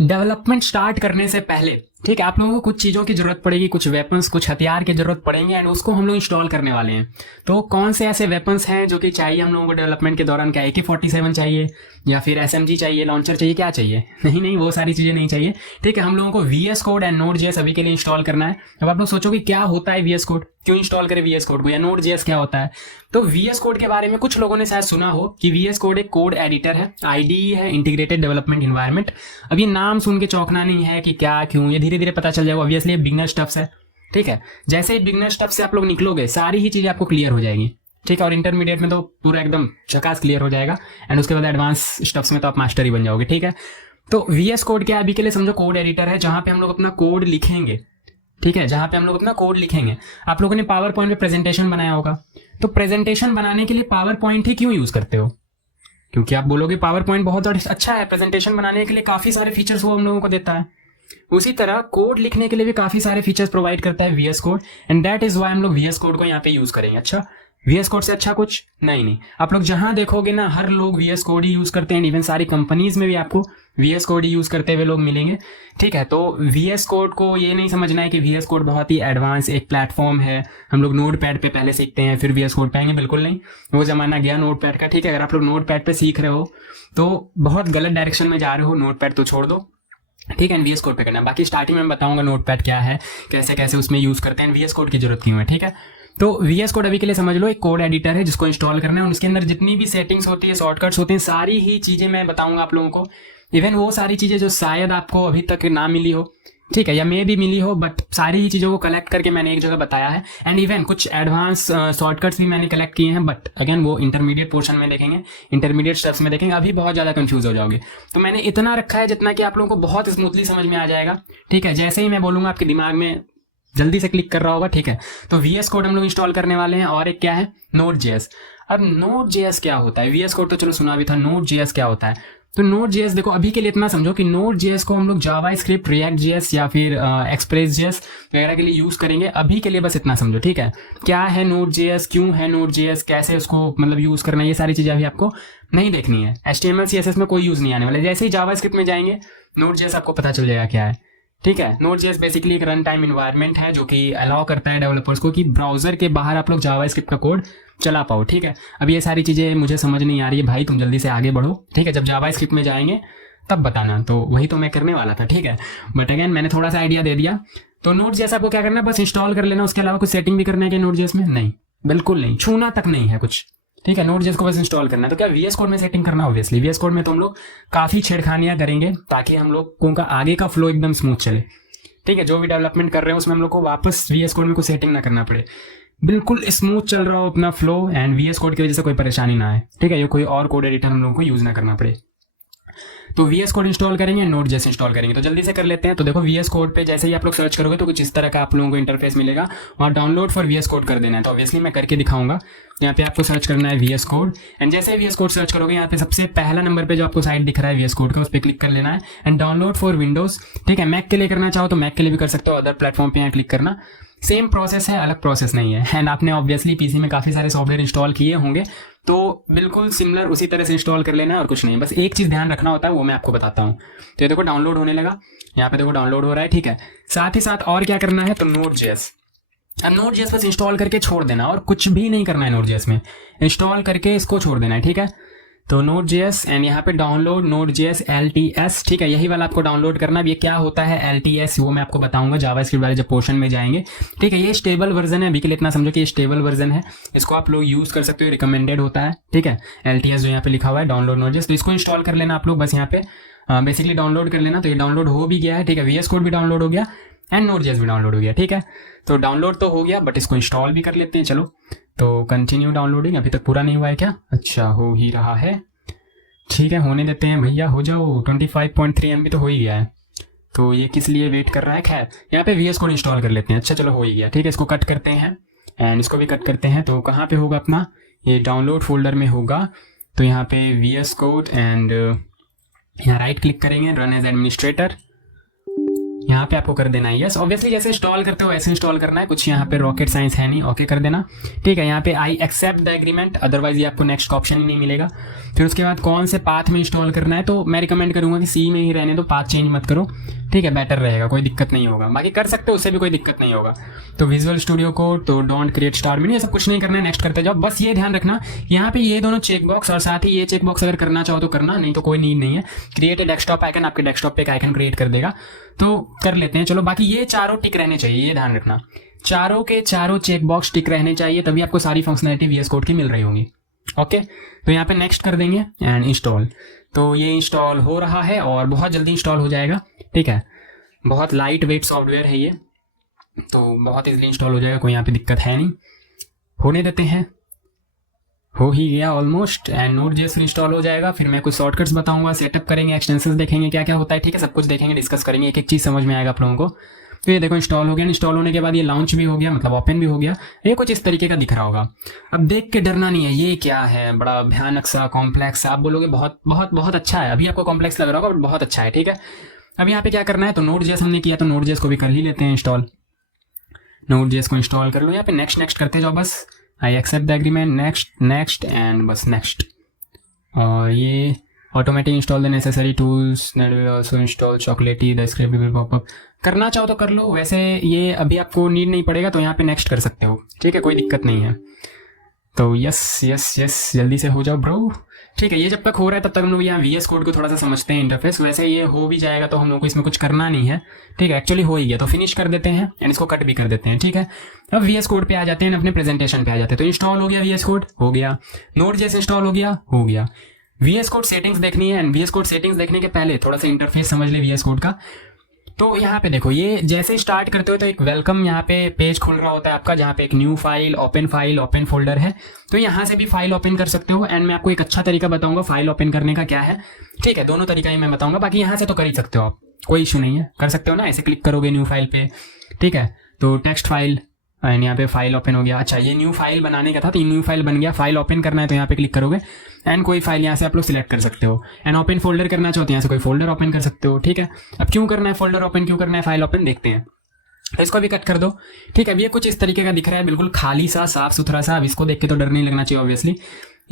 Development start करने से पहले ठीक है आप लोगों को कुछ चीज़ों की जरूरत पड़ेगी, कुछ वेपन्स, कुछ हथियार की जरूरत पड़ेंगे एंड उसको हम लोग इंस्टॉल करने वाले हैं। तो कौन से ऐसे वेपन्स हैं जो कि चाहिए हम लोगों को डेवलपमेंट के दौरान? क्या AK-47 चाहिए या फिर SMG चाहिए, लॉन्चर चाहिए, क्या चाहिए? नहीं नहीं, वो सारी चीज़ें नहीं चाहिए। ठीक है, हम लोगों को VS कोड एंड Node.js अभी के लिए इंस्टॉल करना है। अब आप लोग सोचोगे क्या होता है VS कोड, क्यों इंस्टॉल करें VS कोड को, या Node.js क्या होता है? तो VS कोड के बारे में कुछ लोगों ने शायद सुना हो कि VS कोड एक कोड एडिटर है, IDE है, इंटीग्रेटेड डेवलपमेंट इन्वायरमेंट। अब ये नाम सुन के चौंकना नहीं है कि क्या क्यों, ये धीरे धीरे पता चल जाएगा। ऑब्वियसली बिगनर स्टफ्स है। ठीक है, जैसे ही बिगनर स्टफ से आप लोग निकलोगे सारी ही चीज़ें आपको क्लियर हो जाएगी। ठीक है, और इंटरमीडिएट में तो पूरा एकदम झकास क्लियर हो जाएगा एंड उसके बाद एडवांस स्टफ्स में तो आप मास्टर ही बन जाओगे। ठीक है, तो VS कोड क्या अभी के लिए समझो कोड एडिटर है जहाँ पे हम लोग अपना कोड लिखेंगे। ठीक है, जहाँ पे हम लोग अपना कोड लिखेंगे। आप लोगों ने पावर पॉइंट में प्रेजेंटेशन बनाया होगा, तो प्रेजेंटेशन बनाने के लिए पावर पॉइंट ही क्यों यूज करते हो? क्योंकि आप बोलोगे पावर पॉइंट बहुत अच्छा है, प्रेजेंटेशन बनाने के लिए काफी सारे फीचर्स वो हम लोगों को देता है। उसी तरह कोड लिखने के लिए भी काफी सारे फीचर्स प्रोवाइड करता है VS code and that is why हम लोग VS कोड को यहाँ पे यूज करेंगे। अच्छा, VS कोड से अच्छा कुछ नहीं। आप लोग जहां देखोगे ना हर लोग VS कोड ही यूज करते हैं, इवन सारी कंपनीज में भी आपको VS कोड ही यूज करते हुए लोग मिलेंगे। ठीक है, तो VS कोड को ये नहीं समझना है कि VS कोड बहुत ही एडवांस एक प्लेटफॉर्म है, हम लोग नोट पैड पे पहले सीखते हैं फिर VS कोड पे आएंगे। बिल्कुल नहीं, वो जमाना गया नोट पैड का। ठीक है, अगर आप लोग नोट पैड पे सीख रहे हो तो बहुत गलत डायरेक्शन में जा रहे हो, नोट पैड तो छोड़ दो। ठीक है, VS कोड पे करना है। बाकी स्टार्टिंग में बताऊंगा नोट पैड क्या है, कैसे कैसे उसमें यूज करते हैं, VS कोड की जरूरत क्यों है। ठीक है, तो VS कोड अभी के लिए समझ लो एक कोड एडिटर है जिसको इंस्टॉल करना है और उसके अंदर जितनी भी सेटिंग्स होती है, शॉर्टकट्स होते हैं, सारी ही चीजें मैं बताऊंगा आप लोगों को। इवन वो सारी चीजें जो शायद आपको अभी तक ना मिली हो, ठीक है, या मे भी मिली हो, बट सारी ही चीज़ों को कलेक्ट करके मैंने एक जगह बताया है एंड इवन कुछ एडवांस शॉर्टकट्स भी मैंने कलेक्ट किए हैं, बट अगेन वो इंटरमीडिएट पोर्शन में देखेंगे, इंटरमीडिएट स्टेप्स में देखेंगे, अभी बहुत ज़्यादा कंफ्यूज हो जाओगे। तो मैंने इतना रखा है जितना कि आप लोगों को बहुत स्मूथली समझ में आ जाएगा। ठीक है, जैसे ही मैं बोलूँगा आपके दिमाग में जल्दी से क्लिक कर रहा होगा। ठीक है, तो VS कोड हम लोग इंस्टॉल करने वाले हैं और एक क्या है, Node.js। अब Node.js क्या होता है? VS कोड तो चलो सुना भी था, Node.js क्या होता है? तो Node.js देखो अभी के लिए इतना समझो कि Node.js को हम लोग JavaScript, React.js या फिर Express.js वगैरह के लिए यूज करेंगे। अभी के लिए बस इतना समझो। ठीक है, क्या है Node.js, क्यों है Node.js, कैसे उसको मतलब यूज करना है, ये सारी चीजें अभी आपको नहीं देखनी है। HTML CSS में कोई यूज नहीं आने वाला। जैसे ही JavaScript में जाएंगे Node.js आपको पता चल जाएगा क्या है। ठीक है, Node.js बेसिकली एक रन टाइम इन्वायरमेंट है जो कि अलाउ करता है डेवलपर्स को कि ब्राउजर के बाहर आप लोग जावास्क्रिप्ट का कोड चला पाओ। ठीक है, अब ये सारी चीज़ें मुझे समझ नहीं आ रही है भाई, तुम जल्दी से आगे बढ़ो। ठीक है, जब जावास्क्रिप्ट में जाएंगे तब बताना, तो वही तो मैं करने वाला था। ठीक है, बट अगेन मैंने थोड़ा सा आइडिया दे दिया। तो Node.js आपको क्या करना है, बस इंस्टॉल कर लेना। उसके अलावा कुछ सेटिंग भी करना है क्या Node.js में? नहीं, बिल्कुल नहीं, छूना तक नहीं है कुछ। ठीक है, Node.js को बस इंस्टॉल करना है। तो क्या VS कोड में सेटिंग करना? ऑब्वियसली VS कोड में तो हम लोग काफ़ी छेड़खानियाँ करेंगे ताकि हम लोगों का आगे का फ्लो एकदम स्मूथ चले। ठीक है, जो भी डेवलपमेंट कर रहे हैं उसमें हम लोग को वापस VS कोड में कोई सेटिंग ना करना पड़े, बिल्कुल स्मूथ चल रहा हो अपना फ्लो एंड VS कोड की वजह से कोई परेशानी ना आए। ठीक है, ये कोई और कोड एडिटर हम लोगों को यूज ना करना पड़े। तो VS कोड इंस्टॉल करेंगे, Node.js इंस्टॉल करेंगे। तो जल्दी से कर लेते हैं। तो देखो VS कोड पे जैसे ही आप लोग सर्च करोगे तो कुछ इस तरह का आप लोगों को इंटरफेस मिलेगा और डाउनलोड फॉर VS कोड कर देना है। तो ऑब्वियसली मैं करके दिखाऊंगा। यहाँ पे आपको सर्च करना है VS कोड एंड जैसे VS कोड सर्च करोगे यहाँ पे सबसे पहला नंबर पे जो आपको साइट दिख रहा है VS कोड का, उस पर क्लिक कर लेना है एंड डाउनलोड फॉर विंडोज। ठीक है, मैक के लिए करना चाहो तो मैक के लिए भी कर सकते हो, अदर प्लेटफॉर्म पे यहाँ क्लिक करना। सेम प्रोसेस है, अलग प्रोसेस नहीं है। एंड आपने ऑब्वियसली पीसी में काफ़ी सारे सॉफ्टवेयर इंस्टॉल किए होंगे, तो बिल्कुल सिमिलर उसी तरह से इंस्टॉल कर लेना है और कुछ नहीं। बस एक चीज़ ध्यान रखना होता है, वो मैं आपको बताता हूँ। तो ये देखो डाउनलोड होने लगा, यहाँ पे देखो डाउनलोड हो रहा है। ठीक है, साथ ही साथ और क्या करना है, तो Node.js। अब Node.js बस इंस्टॉल करके छोड़ देना और कुछ भी नहीं करना है। Node.js में इंस्टॉल करके इसको छोड़ देना है। ठीक है, तो Node.js एंड यहाँ पे डाउनलोड Node.js LTS। ठीक है, यही वाला आपको डाउनलोड करना। अब ये क्या होता है LTS, वो मैं आपको बताऊंगा जावास्क्रिप्ट वाले जब पोर्शन में जाएंगे। ठीक है, ये स्टेबल वर्जन है, अभी के लिए इतना समझो कि ये स्टेबल वर्जन है, इसको आप लोग यूज कर सकते हो, रिकमेंडेड होता है। ठीक है, LTS जो यहाँ पे लिखा हुआ है डाउनलोड Node.js, तो इसको इंस्टॉल कर लेना आप लोग। बस यहाँ पे बेसिकली डाउनलोड कर लेना। तो ये डाउनलोड हो भी गया है। ठीक है, VS कोड भी डाउनलोड हो गया एंड Node.js भी डाउनलोड हो गया। ठीक है, तो डाउनलोड तो हो गया बट इसको इंस्टॉल भी कर लेते हैं। चलो, तो कंटिन्यू डाउनलोडिंग। अभी तक पूरा नहीं हुआ है क्या? अच्छा, हो ही रहा है। ठीक है, होने देते हैं भैया, हो जाओ। 25.3 MB तो हो ही गया है, तो ये किस लिए वेट कर रहा है। खैर, यहाँ पे VS कोड इंस्टॉल कर लेते हैं। अच्छा चलो, हो ही गया। ठीक है, इसको कट करते हैं एंड इसको भी कट करते हैं। तो कहाँ पे होगा अपना, ये डाउनलोड फोल्डर में होगा। तो यहाँ पे VS कोड एंड यहाँ राइट क्लिक करेंगे, रन एज एडमिनिस्ट्रेटर। यहाँ पे आपको कर देना है यस। ऑब्वियसली जैसे इंस्टॉल करते हो वैसे इंस्टॉल करना है, कुछ यहाँ पे रॉकेट साइंस है नहीं, ओके कर देना। ठीक है, यहाँ पे I accept the agreement, otherwise ये आपको नेक्स्ट का ऑप्शन ही नहीं मिलेगा। फिर उसके बाद कौन से पाथ में इंस्टॉल करना है, तो मैं रिकमेंड करूंगा कि सी में ही रहने दो, पाथ चेंज मत करो। ठीक है, बेटर रहेगा, कोई दिक्कत नहीं होगा। बाकी कर सकते हो, उससे भी कोई दिक्कत नहीं होगा। तो विजुअल स्टूडियो कोड, तो डोंट क्रिएट स्टार मेन्यू, ये सब कुछ नहीं करना है, नेक्स्ट करते जाओ। बस ये ध्यान रखना यहाँ पे ये दोनों चेक बॉक्स और साथ ही ये चेक बॉक्स अगर करना चाहो तो करना, नहीं तो कोई नीड नहीं है। क्रिएट ए डेस्कटॉप आइकन, आपके डेस्कटॉप पे एक आइकन क्रिएट कर देगा, तो कर लेते हैं। चलो, बाकी ये चारों टिक रहने चाहिए, ये ध्यान रखना, चारों के चारों चेक बॉक्स टिक रहने चाहिए, तभी आपको सारी फंक्शनलिटी वीएस कोड की मिल रही होगी। ओके, तो यहाँ पे नेक्स्ट कर देंगे एंड इंस्टॉल। तो ये इंस्टॉल हो रहा है और बहुत जल्दी इंस्टॉल हो जाएगा। ठीक है, बहुत लाइट वेट सॉफ्टवेयर है ये, तो बहुत इजीली इंस्टॉल हो जाएगा, कोई यहाँ पे दिक्कत है नहीं। होने देते हैं, हो ही गया ऑलमोस्ट, एंड Node.js इंस्टॉल हो जाएगा। फिर मैं कुछ शॉर्टकट्स बताऊंगा, सेटअप करेंगे, एक्सटेंशंस देखेंगे क्या क्या होता है। ठीक है, सब कुछ देखेंगे, डिस्कस करेंगे, एक एक चीज़ समझ में आएगा आप लोगों को। तो ये देखो इंस्टॉल हो गया। इंस्टॉल होने के बाद ये लॉन्च भी हो गया, मतलब ओपन भी हो गया। ये कुछ इस तरीके का दिख रहा होगा। अब देख के डरना नहीं है, ये क्या है, बड़ा भयानक सा कॉम्प्लेक्स। आप बोलोगे बहुत बहुत बहुत अच्छा है, अभी आपको कॉम्प्लेक्स लग रहा होगा बट बहुत अच्छा है। ठीक है, अब यहाँ पे क्या करना है, तो Node.js हमने किया, तो Node.js को भी कर ही लेते हैं इंस्टॉल। Node.js को इंस्टॉल कर लो, यहाँ पे नेक्स्ट नेक्स्ट करते जाओ बस। I accept the agreement, next next and बस नेक्स्ट। और ये automatic install the necessary tools, that will also install Chocolatey, the script will pop up. करना चाहो तो कर लो, वैसे ये अभी आपको नीड नहीं पड़ेगा, तो यहाँ पे नेक्स्ट कर सकते हो। ठीक है, कोई दिक्कत नहीं है। तो यस यस यस, जल्दी से हो जाओ ब्रो। ठीक है, ये जब तक हो रहा है तब तक हम लोग यहाँ वीएस कोड को थोड़ा सा समझते हैं, इंटरफेस। वैसे ये हो भी जाएगा तो हम लोग को इसमें कुछ करना नहीं है। ठीक है, एक्चुअली हो ही गया, तो फिनिश कर देते हैं एंड इसको कट भी कर देते हैं। ठीक है, अब वीएस कोड पे आ जाते हैं, अपने प्रेजेंटेशन पे आ जाते हैं। तो इंस्टॉल हो गया वीएस कोड, हो गया। Node.js इंस्टॉल हो गया, हो गया। वीएस कोड सेटिंग्स देखनी है, एंड वीएस कोड सेटिंग्स देखने के पहले थोड़ा सा इंटरफेस समझ ले वीएस कोड का। तो यहाँ पे देखो, ये जैसे स्टार्ट करते हो तो एक वेलकम यहाँ पे पेज खुल रहा होता है आपका, जहाँ पे एक न्यू फाइल, ओपन फोल्डर है। तो यहाँ से भी फाइल ओपन कर सकते हो, एंड मैं आपको एक अच्छा तरीका बताऊंगा फाइल ओपन करने का क्या है। ठीक है, दोनों तरीका ही मैं बताऊंगा, बाकी यहाँ से तो कर ही सकते हो आप, कोई इशू नहीं है, कर सकते हो ना। ऐसे क्लिक करोगे न्यू फाइल पे, ठीक है, तो टेक्स्ट फाइल, एंड यहाँ पे फाइल ओपन हो गया। अच्छा, ये न्यू फाइल बनाने का था, तो ये न्यू फाइल बन गया। फाइल ओपन करना है तो यहाँ पे क्लिक करोगे, एंड कोई फाइल यहाँ से आप लोग सिलेक्ट कर सकते हो। एंड ओपन फोल्डर करना चाहते हैं, यहाँ से कोई फोल्डर ओपन कर सकते हो। ठीक है, अब क्यों करना है फोल्डर ओपन, क्यों करना है फाइल ओपन, देखते हैं। तो इसको भी कट कर दो। ठीक है, अब ये कुछ इस तरीके का दिख रहा है, बिल्कुल खाली सा, साफ सुथरा सा। अब इसको देख के तो डर नहीं लगना चाहिए ऑब्वियसली।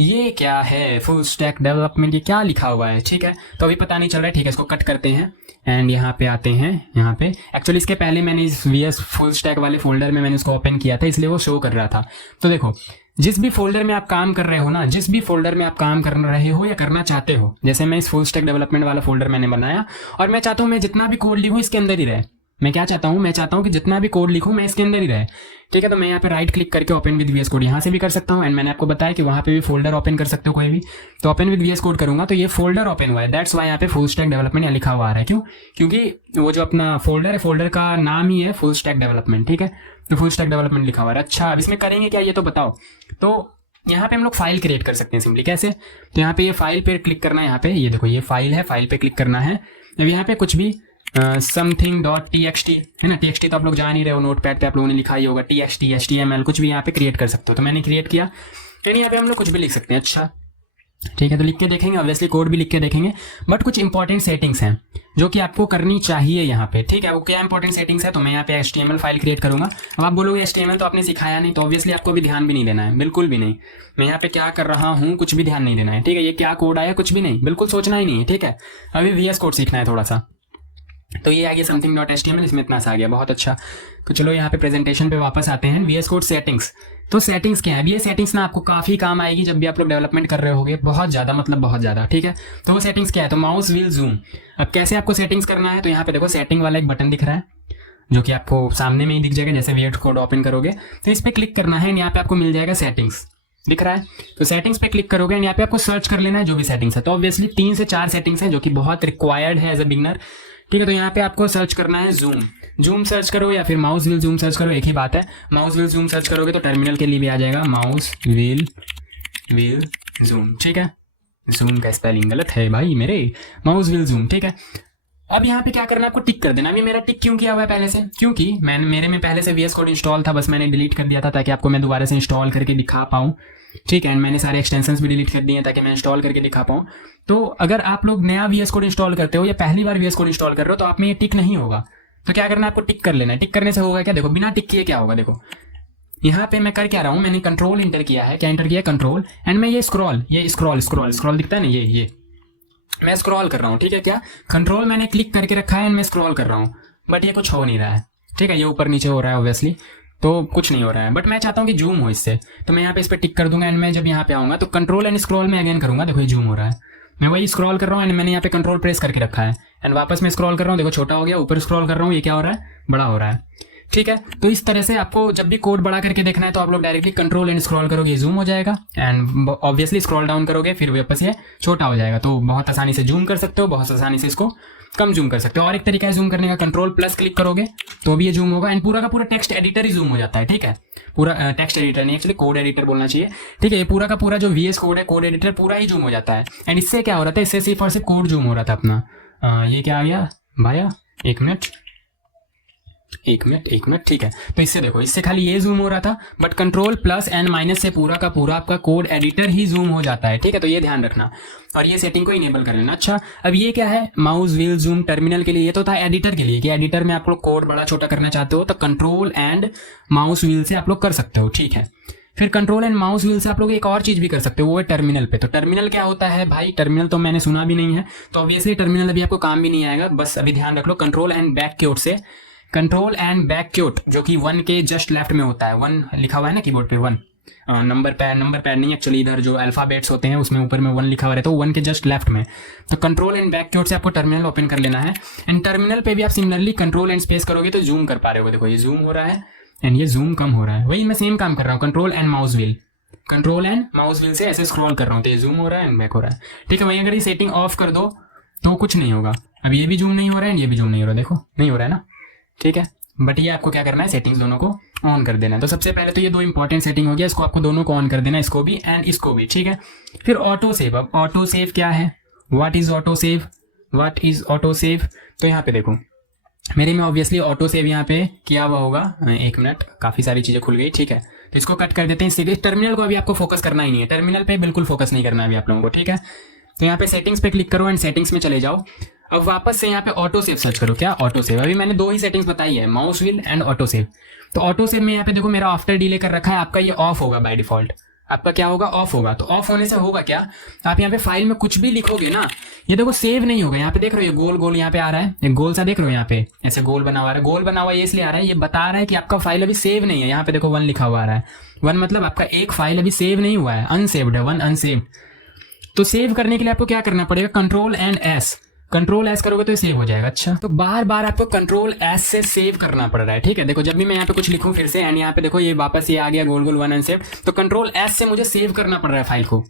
ये क्या है, फुल स्टैक डेवलपमेंट, ये क्या लिखा हुआ है। ठीक है, तो अभी पता नहीं चल रहा है। ठीक है, इसको कट करते हैं एंड यहाँ पे आते हैं। यहाँ पे एक्चुअली इसके पहले मैंने इस VS फुल स्टैक वाले फोल्डर में मैंने उसको ओपन किया था, इसलिए वो शो कर रहा था। तो देखो, जिस भी फोल्डर में आप काम कर रहे हो ना, जिस भी फोल्डर में आप काम कर रहे हो या करना चाहते हो, जैसे मैं इस फुल स्टैक डेवलपमेंट वाला फोल्डर मैंने बनाया, और मैं चाहता हूँ मैं जितना भी कोड लिखूँ इसके अंदर ही रहे। मैं क्या चाहता हूँ, मैं चाहता हूँ कि जितना भी कोड लिखूँ मैं इसके अंदर ही रहे। ठीक है, तो मैं यहाँ पे राइट क्लिक करके ओपन विद VS कोड यहाँ से भी कर सकता हूँ, एंड मैंने आपको बताया कि वहाँ पे भी फोल्डर ओपन कर सकते हो कोई भी। तो ओपन विद VS कोड करूंगा तो ये फोल्डर ओपन हुआ है, दैट्स वाई यहाँ पे फुल स्टैक डेवलपमेंट यहाँ लिखा हुआ आ रहा है। क्यों, क्योंकि वो जो अपना फोल्डर है, फोल्डर का नाम ही है फुल स्टैक डेवलपमेंट। ठीक है, तो फुल स्टैक डेवलपमेंट लिखा हुआ है। अच्छा, अब इसमें करेंगे क्या, ये तो बताओ। तो यहाँ पे हम लोग फाइल क्रिएट कर सकते हैं सिंपली। कैसे, तो यहाँ पे ये फाइल पे क्लिक करना है, यहाँ पे ये देखो ये फाइल है, फाइल पे क्लिक करना है। अब यहाँ पे कुछ भी something.txt है ना, txt तो आप लोग जान ही रहे हो, नोटपैड पे आप लोगों ने लिखा ही होगा, txt html कुछ भी यहाँ पे क्रिएट कर सकते हो। तो मैंने क्रिएट किया, तो यहाँ पे हम लोग कुछ भी लिख सकते हैं। अच्छा, ठीक है, तो लिख के देखेंगे, ऑब्वियसली कोड भी लिख के देखेंगे, बट कुछ इंपॉर्टेंट सेटिंग्स हैं जो कि आपको करनी चाहिए यहाँ पे। ठीक है, वो क्या इंपॉर्टेंट सेटिंग्स है, तो मैं यहाँ पे HTML फाइल क्रिएट करूंगा। अब आप बोलोगे HTML तो आपने सिखाया नहीं, तो ऑब्वियसली आपको भी ध्यान भी नहीं देना है, बिल्कुल भी नहीं। मैं यहाँ पे क्या कर रहा हूँ कुछ भी ध्यान नहीं देना है। ठीक है, ये क्या कोड आया कुछ भी नहीं, बिल्कुल सोचना ही नहीं है। ठीक है, अभी VS कोड सीखना है थोड़ा सा। तो ये आ गया something.html, इसमें इतना सा आ गया, बहुत अच्छा। तो चलो यहाँ पे प्रेजेंटेशन पे वापस आते हैं। VS कोड सेटिंग्स, तो सेटिंग्स क्या है, ये सेटिंग्स ना आपको काफ़ी काम आएगी जब भी आप लोग डेवलपमेंट कर रहे होगे, बहुत ज़्यादा, मतलब बहुत ज़्यादा। ठीक है, तो वो सेटिंग्स क्या है, तो माउस व्हील जूम। अब कैसे आपको सेटिंग्स करना है, तो यहाँ पे देखो सेटिंग वाला एक बटन दिख रहा है, जो कि आपको सामने में ही दिख जाएगा जैसे VS कोड ओपन करोगे। तो इस पर क्लिक करना है, यहाँ पे आपको मिल जाएगा सेटिंग्स, दिख रहा है। तो सेटिंग्स पे क्लिक करोगे, यहाँ पे आपको सर्च कर लेना है जो भी सेटिंग्स है। तो ऑब्वियसली 3 से 4 सेटिंग्स हैं जो कि बहुत रिक्वायर्ड है एज अ बिगनर। ठीक है, तो यहाँ पे आपको सर्च करना है जूम। जूम सर्च करो या फिर माउस व्हील जूम सर्च करो, एक ही बात है। माउस व्हील जूम सर्च करोगे तो टर्मिनल के लिए भी आ जाएगा माउस व्हील जूम। ठीक है, जूम का स्पेलिंग गलत है भाई मेरे, माउस व्हील जूम। ठीक है, अब यहाँ पे क्या करना है, आपको टिक कर देना। अभी मेरा टिक क्यों किया हुआ है पहले से, क्योंकि मेरे में पहले से VS कोड इंस्टॉल था, बस मैंने डिलीट कर दिया था ताकि आपको मैं दोबारा से इंस्टॉल करके दिखा पाऊँ। ठीक है, एंड मैंने सारे एक्सटेंशंस भी डिलीट कर दिए ताकि मैं इंस्टॉल करके दिखा पाऊँ। तो अगर आप लोग नया VS कोड इंस्टॉल करते हो या पहली बार VS कोड इंस्टॉल कर रहे हो तो आप में ये टिक नहीं होगा। तो क्या करना है आपको, टिक कर लेना है। टिक करने से होगा क्या, देखो बिना टिक किए क्या होगा, देखो यहाँ पे मैं कर क्या रहा हूँ, मैंने कंट्रोल इंटर किया है, क्या इंटर किया, कंट्रोल, एंड मैं ये स्क्रॉल दिखता है ना, ये मैं स्क्रॉल कर रहा हूँ, ठीक है। क्या कंट्रोल मैंने क्लिक करके रखा है एंड मैं स्क्रॉल कर रहा हूँ, बट ये कुछ हो नहीं रहा है, ठीक है। ये ऊपर नीचे हो रहा है ऑब्वियसली, तो कुछ नहीं हो रहा है, बट मैं चाहता हूँ कि जूम हो इससे, तो मैं यहाँ पे इस पर टिक कर दूंगा एंड मैं जब यहाँ पे आऊँगा तो कंट्रोल एंड स्क्रॉल में अगेन करूँगा, देखो ये जूम हो रहा है, मैं वही स्क्रॉल कर रहा हूँ एंड मैंने यहाँ पे कंट्रोल प्रेस करके रखा है एंड वापस मैं स्क्रॉल कर रहा हूँ, देखो छोटा हो गया, ऊपर स्क्रॉल कर रहा हूँ, ये क्या हो रहा है, बड़ा हो रहा है, ठीक है। तो इस तरह से आपको जब भी कोड बड़ा करके देखना है तो आप लोग डायरेक्टली कंट्रोल एंड स्क्रॉल करोगे, जूम हो जाएगा, एंड ऑब्वियसली स्क्रॉल डाउन करोगे फिर वापस ये छोटा हो जाएगा, तो बहुत आसानी से जूम कर सकते हो, बहुत आसानी से इसको कम जूम कर सकते हो। और एक तरीका है जूम करने का, कंट्रोल प्लस क्लिक करोगे तो भी ये जूम होगा एंड पूरा का पूरा टेक्स्ट एडिटर ही जूम हो जाता है, ठीक है। पूरा टेक्स्ट एडिटर नहीं, एक्चुअली कोड एडिटर बोलना चाहिए, ठीक है। ये पूरा का पूरा जो VS कोड है, कोड एडिटर पूरा ही जूम हो जाता है। एंड इससे क्या हो रहा था, इससे सिर्फ और सिर्फ कोड जूम हो रहा था अपना। ये क्या आ गया भाया, एक मिनट, ठीक है। तो इससे देखो, इससे खाली ये जूम हो रहा था, but control plus and minus से पूरा का पूरा आपका कोड एडिटर ही जूम हो जाता है, ठीक है। तो ये ध्यान रखना और ये सेटिंग को इनेबल कर लेना। अच्छा, अब ये क्या है, माउस व्हील जूम टर्मिनल के लिए, ये तो था एडिटर के लिए कि एडिटर में आप लोग कोड बड़ा छोटा करना चाहते हो तो कंट्रोल एंड माउस व्हील से आप लोग कर सकते हो, ठीक है। फिर कंट्रोल एंड माउस व्हील से आप लोग एक और चीज भी कर सकते हो, वो है टर्मिनल पे। तो टर्मिनल क्या होता है भाई, टर्मिनल तो मैंने सुना भी नहीं है, तो ऑब्वियसली टर्मिनल अभी आपको काम भी नहीं आएगा, बस अभी ध्यान रख लो कंट्रोल एंड बैक कीबोर्ड से, कंट्रोल एंड बैक कीबोर्ड जो कि 1 के जस्ट लेफ्ट में होता है, 1 लिखा हुआ है ना कीबोर्ड पे, 1 नंबर पैड नहीं, एक्चुअली इधर जो अल्फाबेट्स होते हैं उसमें ऊपर में 1 लिखा हुआ रहता है, तो 1 के जस्ट लेफ्ट में। तो कंट्रोल एंड बैक कीबोर्ड से आपको टर्मिनल ओपन कर लेना है एंड टर्मिनल पे भी आप सिमिलरली कंट्रोल एंड स्पेस करोगे तो जूम कर पा रहे हो, देखो ये जूम हो रहा है एंड ये जूम कम हो रहा है, वही मैं सेम काम कर रहा हूँ, कंट्रोल एंड माउस व्हील से ऐसे स्क्रॉल कर रहा हूँ तो ये जूम हो रहा है एंड बैक हो रहा है, ठीक है। वहीं अगर ये सेटिंग ऑफ कर दो तो कुछ नहीं होगा, अब ये भी जूम नहीं हो रहा है एंड ये भी जूम नहीं हो रहा है, देखो नहीं हो रहा है ना, ठीक है। बट ये आपको क्या करना है, सेटिंग्स दोनों को ऑन कर देना है। तो सबसे पहले तो ये 2 इंपॉर्टेंट सेटिंग हो गया, इसको आपको दोनों को ऑन कर देना है, इसको भी एंड इसको भी, ठीक है। फिर ऑटो सेव, अब ऑटो सेव क्या है, व्हाट इज ऑटो सेव, तो यहाँ पे देखो मेरे में ऑब्वियसली ऑटो सेव यहाँ पे किया हुआ होगा, 1 मिनट, काफी सारी चीजें खुल गई, ठीक है। तो इसको कट कर देते हैं, सीधे टर्मिनल को अभी आपको फोकस करना ही नहीं है, टर्मिनल पे बिल्कुल फोकस नहीं करना है अभी आप लोगों को, ठीक है। तो यहाँ पे सेटिंग्स पे क्लिक करो एंड सेटिंग्स में चले जाओ। अब वापस से यहाँ पे ऑटो सेव सर्च करो, क्या ऑटो सेव, अभी मैंने 2 ही सेटिंग्स बताई है, mouse wheel and auto save. तो ऑटो सेव में यहाँ पे देखो मेरा आफ्टर डिले कर रखा है, आपका ये ऑफ होगा बाय डिफॉल्ट, आपका क्या होगा, ऑफ होगा। तो ऑफ होने से होगा क्या, आप यहाँ पे फाइल में कुछ भी लिखोगे ना, ये देखो सेव नहीं होगा, यहाँ पे देख रहे हो ये गोल गोल यहाँ पे आ रहा है, एक गोल सा देख रहे हो यहाँ पे ऐसे गोल बना हुआ है, गोल बना हुआ ये इसलिए आ रहा है, ये बता रहा है कि आपका फाइल अभी सेव नहीं है। यहाँ पे देखो 1 लिखा हुआ आ रहा है, 1 मतलब आपका एक फाइल अभी सेव नहीं हुआ है, अनसेव्ड है, 1 अनसेव्ड। तो सेव करने के लिए आपको क्या करना पड़ेगा, कंट्रोल एस करोगे तो सेव हो जाएगा। अच्छा, तो बार बार आपको कंट्रोल एस से सेव करना पड़ रहा है, ठीक है। देखो जब भी मैं यहाँ पे कुछ लिखूं फिर से एंड यहाँ पे देखो ये वापस ये आ गया गोल गोल 1 अनसेव, तो कंट्रोल एस से मुझे सेव करना पड़ रहा है फाइल को,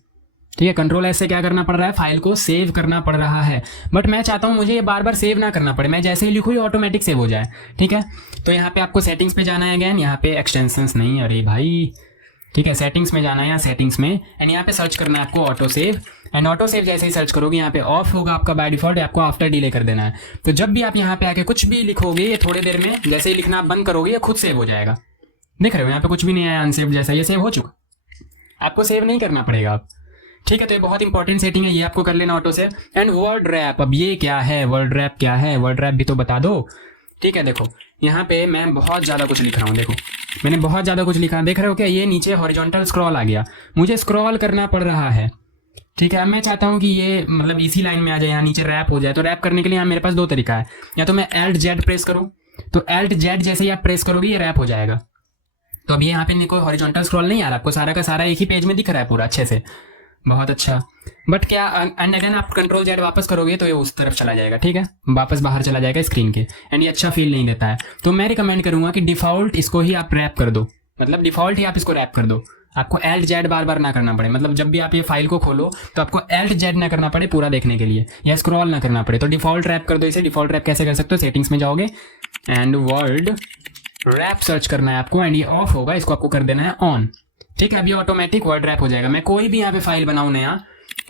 ठीक है। कंट्रोल एस से क्या करना पड़ रहा है, फाइल को सेव करना पड़ रहा है, बट मैं चाहता हूँ मुझे ये बार बार सेव ना करना पड़े, मैं जैसे ही लिखूँ ये ऑटोमेटिक सेव हो जाए, ठीक है। तो यहाँ पे आपको सेटिंग्स पे जाना है अगेन, यहाँ पे एक्सटेंशंस नहीं, अरे भाई, ठीक है, सेटिंग्स में जाना है, यहाँ सेटिंग्स में एंड यहाँ पे सर्च करना है आपको auto save, and auto save जैसे ही सर्च करोगे यहाँ पे ऑफ होगा आपका बाय डिफॉल्ट, आपको आफ्टर डिले कर देना है। तो जब भी आप यहाँ पे आके कुछ भी लिखोगे ये थोड़ी देर में जैसे ही लिखना आप बंद करोगे ये खुद सेव हो जाएगा, देख रहे हो यहाँ पे कुछ भी नहीं आया अनसेव जैसा, ये सेव हो चुका, आपको सेव नहीं करना पड़ेगा आप, ठीक है। तो ये बहुत इंपॉर्टेंट सेटिंग है, ये आपको कर लेना auto save. And word rap, अब ये क्या है, वर्ड रैप क्या है, वर्ड रैप भी तो बता दो, ठीक है। देखो यहाँ पे मैं बहुत ज़्यादा कुछ लिख रहा हूँ, देखो मैंने बहुत ज़्यादा कुछ लिखा, देख रहे हो क्या, ये नीचे हॉरिजॉन्टल स्क्रॉल आ गया, मुझे स्क्रॉल करना पड़ रहा है, ठीक है। अब मैं चाहता हूँ कि ये मतलब इसी लाइन में आ जाए, यहाँ नीचे रैप हो जाए। तो रैप करने के लिए यहाँ मेरे पास 2 तरीका है, या तो मैं Alt-Z प्रेस करूँ, तो Alt-Z जैसे ही आप प्रेस करोगे ये रैप हो जाएगा। तो अब ये यहाँ पे कोई हॉरिजॉन्टल स्क्रॉल नहीं आ रहा, आपको सारा का सारा एक ही पेज में दिख रहा है पूरा अच्छे से, बहुत अच्छा। बट क्या एंड अगेन आप Ctrl-Z वापस करोगे तो ये उस तरफ चला जाएगा, ठीक है, वापस बाहर चला जाएगा स्क्रीन के, एंड ये अच्छा फील नहीं देता है। तो मैं रिकमेंड करूंगा कि डिफॉल्ट इसको ही आप रैप कर दो, मतलब डिफॉल्ट ही आप इसको रैप कर दो, आपको Alt-Z बार बार ना करना पड़े, मतलब जब भी आप ये फाइल को खोलो तो आपको Alt-Z ना करना पड़े पूरा देखने के लिए, या स्क्रॉल ना करना पड़े। तो डिफॉल्ट रैप कर दो इसे। डिफॉल्ट रैप कैसे कर सकते हो, सेटिंग्स में जाओगे एंड वर्ड रैप सर्च करना है आपको, एंड ये ऑफ होगा, इसको आपको कर देना है ऑन, ठीक है। अब ये ऑटोमेटिक वर्ड रैप हो जाएगा। मैं कोई भी यहाँ पे फाइल बनाऊँ नया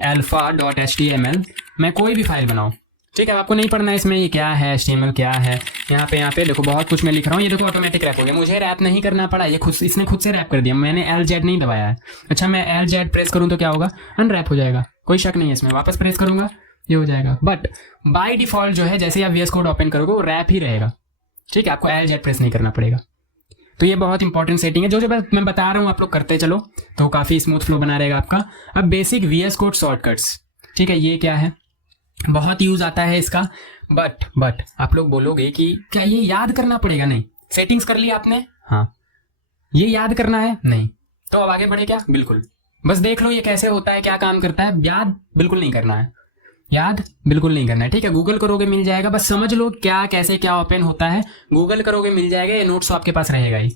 alpha.html, मैं कोई भी फाइल बनाऊँ, ठीक है, आपको नहीं पढ़ना है इसमें ये क्या है, HTML क्या है, यहाँ पे देखो बहुत कुछ मैं लिख रहा हूँ, ये देखो ऑटोमेटिक रैप हो गया, मुझे रैप नहीं करना पड़ा, ये इसने खुद से रैप कर दिया, मैंने Alt-Z नहीं दबाया है। अच्छा, मैं Alt-Z प्रेस करूँ तो क्या होगा, अनरैप हो जाएगा, कोई शक नहीं है इसमें, वापस प्रेस करूंगा ये हो जाएगा। बट बाय डिफॉल्ट जो है जैसे आप VS कोड ओपन करोगे वो रैप ही रहेगा, ठीक है, आपको LZ प्रेस नहीं करना पड़ेगा। तो ये बहुत इंपॉर्टेंट सेटिंग है, जो जो मैं बता रहा हूँ आप लोग करते चलो, तो काफ़ी स्मूथ फ्लो बना रहेगा आपका। अब बेसिक VS कोड शॉर्टकट्स, ठीक है, ये क्या है, बहुत यूज आता है इसका, बट आप लोग बोलोगे कि क्या ये याद करना पड़ेगा? नहीं। सेटिंग्स कर लिया आपने, हाँ, ये याद करना है नहीं, तो अब आगे बढ़े क्या? बिल्कुल, बस देख लो ये कैसे होता है, क्या काम करता है। याद बिल्कुल नहीं करना है, याद बिल्कुल नहीं करना है, ठीक है। गूगल करोगे मिल जाएगा, बस समझ लो क्या कैसे क्या ओपन होता है, गूगल करोगे मिल जाएगा, ये नोट्स तो आपके पास रहेगा ही,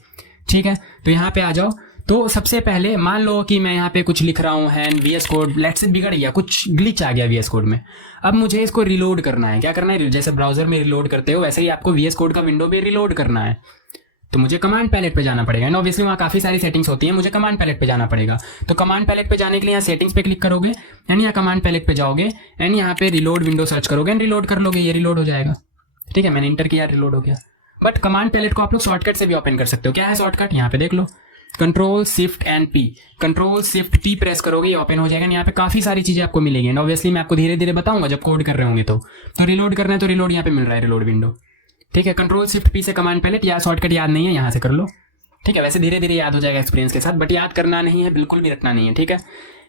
ठीक है। तो यहाँ पे आ जाओ। तो सबसे पहले मान लो कि मैं यहाँ पे कुछ लिख रहा हूँ हैंड VS कोड, लेट से बिगड़ गया, कुछ ग्लिच आ गया VS कोड में। अब मुझे इसको रिलोड करना है। क्या करना है? जैसे ब्राउजर में रिलोड करते हो वैसे ही आपको VS कोड का विंडो भी रिलोड करना है। तो मुझे कमांड पैलेट पे जाना पड़ेगा एंड ऑब्वियसली वहाँ काफ़ी सारी सेटिंग्स होती है, मुझे कमांड पैलेट पे जाना पड़ेगा। तो कमांड पैलेट पे जाने के लिए यहाँ सेटिंग्स पे क्लिक करोगे एंड यहाँ कमांड पैलेट पे जाओगे एंड यहाँ पे रिलोड विंडो सर्च करोगे एंड रिलोड कर लोगे, ये रिलोड हो जाएगा, ठीक है। मैंने इंटर किया, रिलोड हो गया। बट कमांड पैलेट को आप लोग शॉर्टकट से भी ओपन कर सकते हो। क्या है शॉर्टकट? यहाँ पे देख लो, control shift and P, control shift P press करोगे, ये ओपन हो जाएगा। यहाँ पे काफ़ी सारी चीज़ें आपको मिलेंगी एंड ऑब्वियसली मैं आपको धीरे धीरे बताऊंगा जब कोड कर रहे होंगे। तो रिलोड करना है तो रिलोड यहाँ पे मिल रहा है, रिलोड विंडो, ठीक है। कंट्रोल शिफ्ट P से कमांड पैलेट, या शॉर्टकट याद नहीं है यहाँ से कर लो, ठीक है। वैसे धीरे धीरे याद हो जाएगा एक्सपीरियंस के साथ, बट याद करना नहीं है, बिल्कुल भी रखना नहीं है, ठीक है।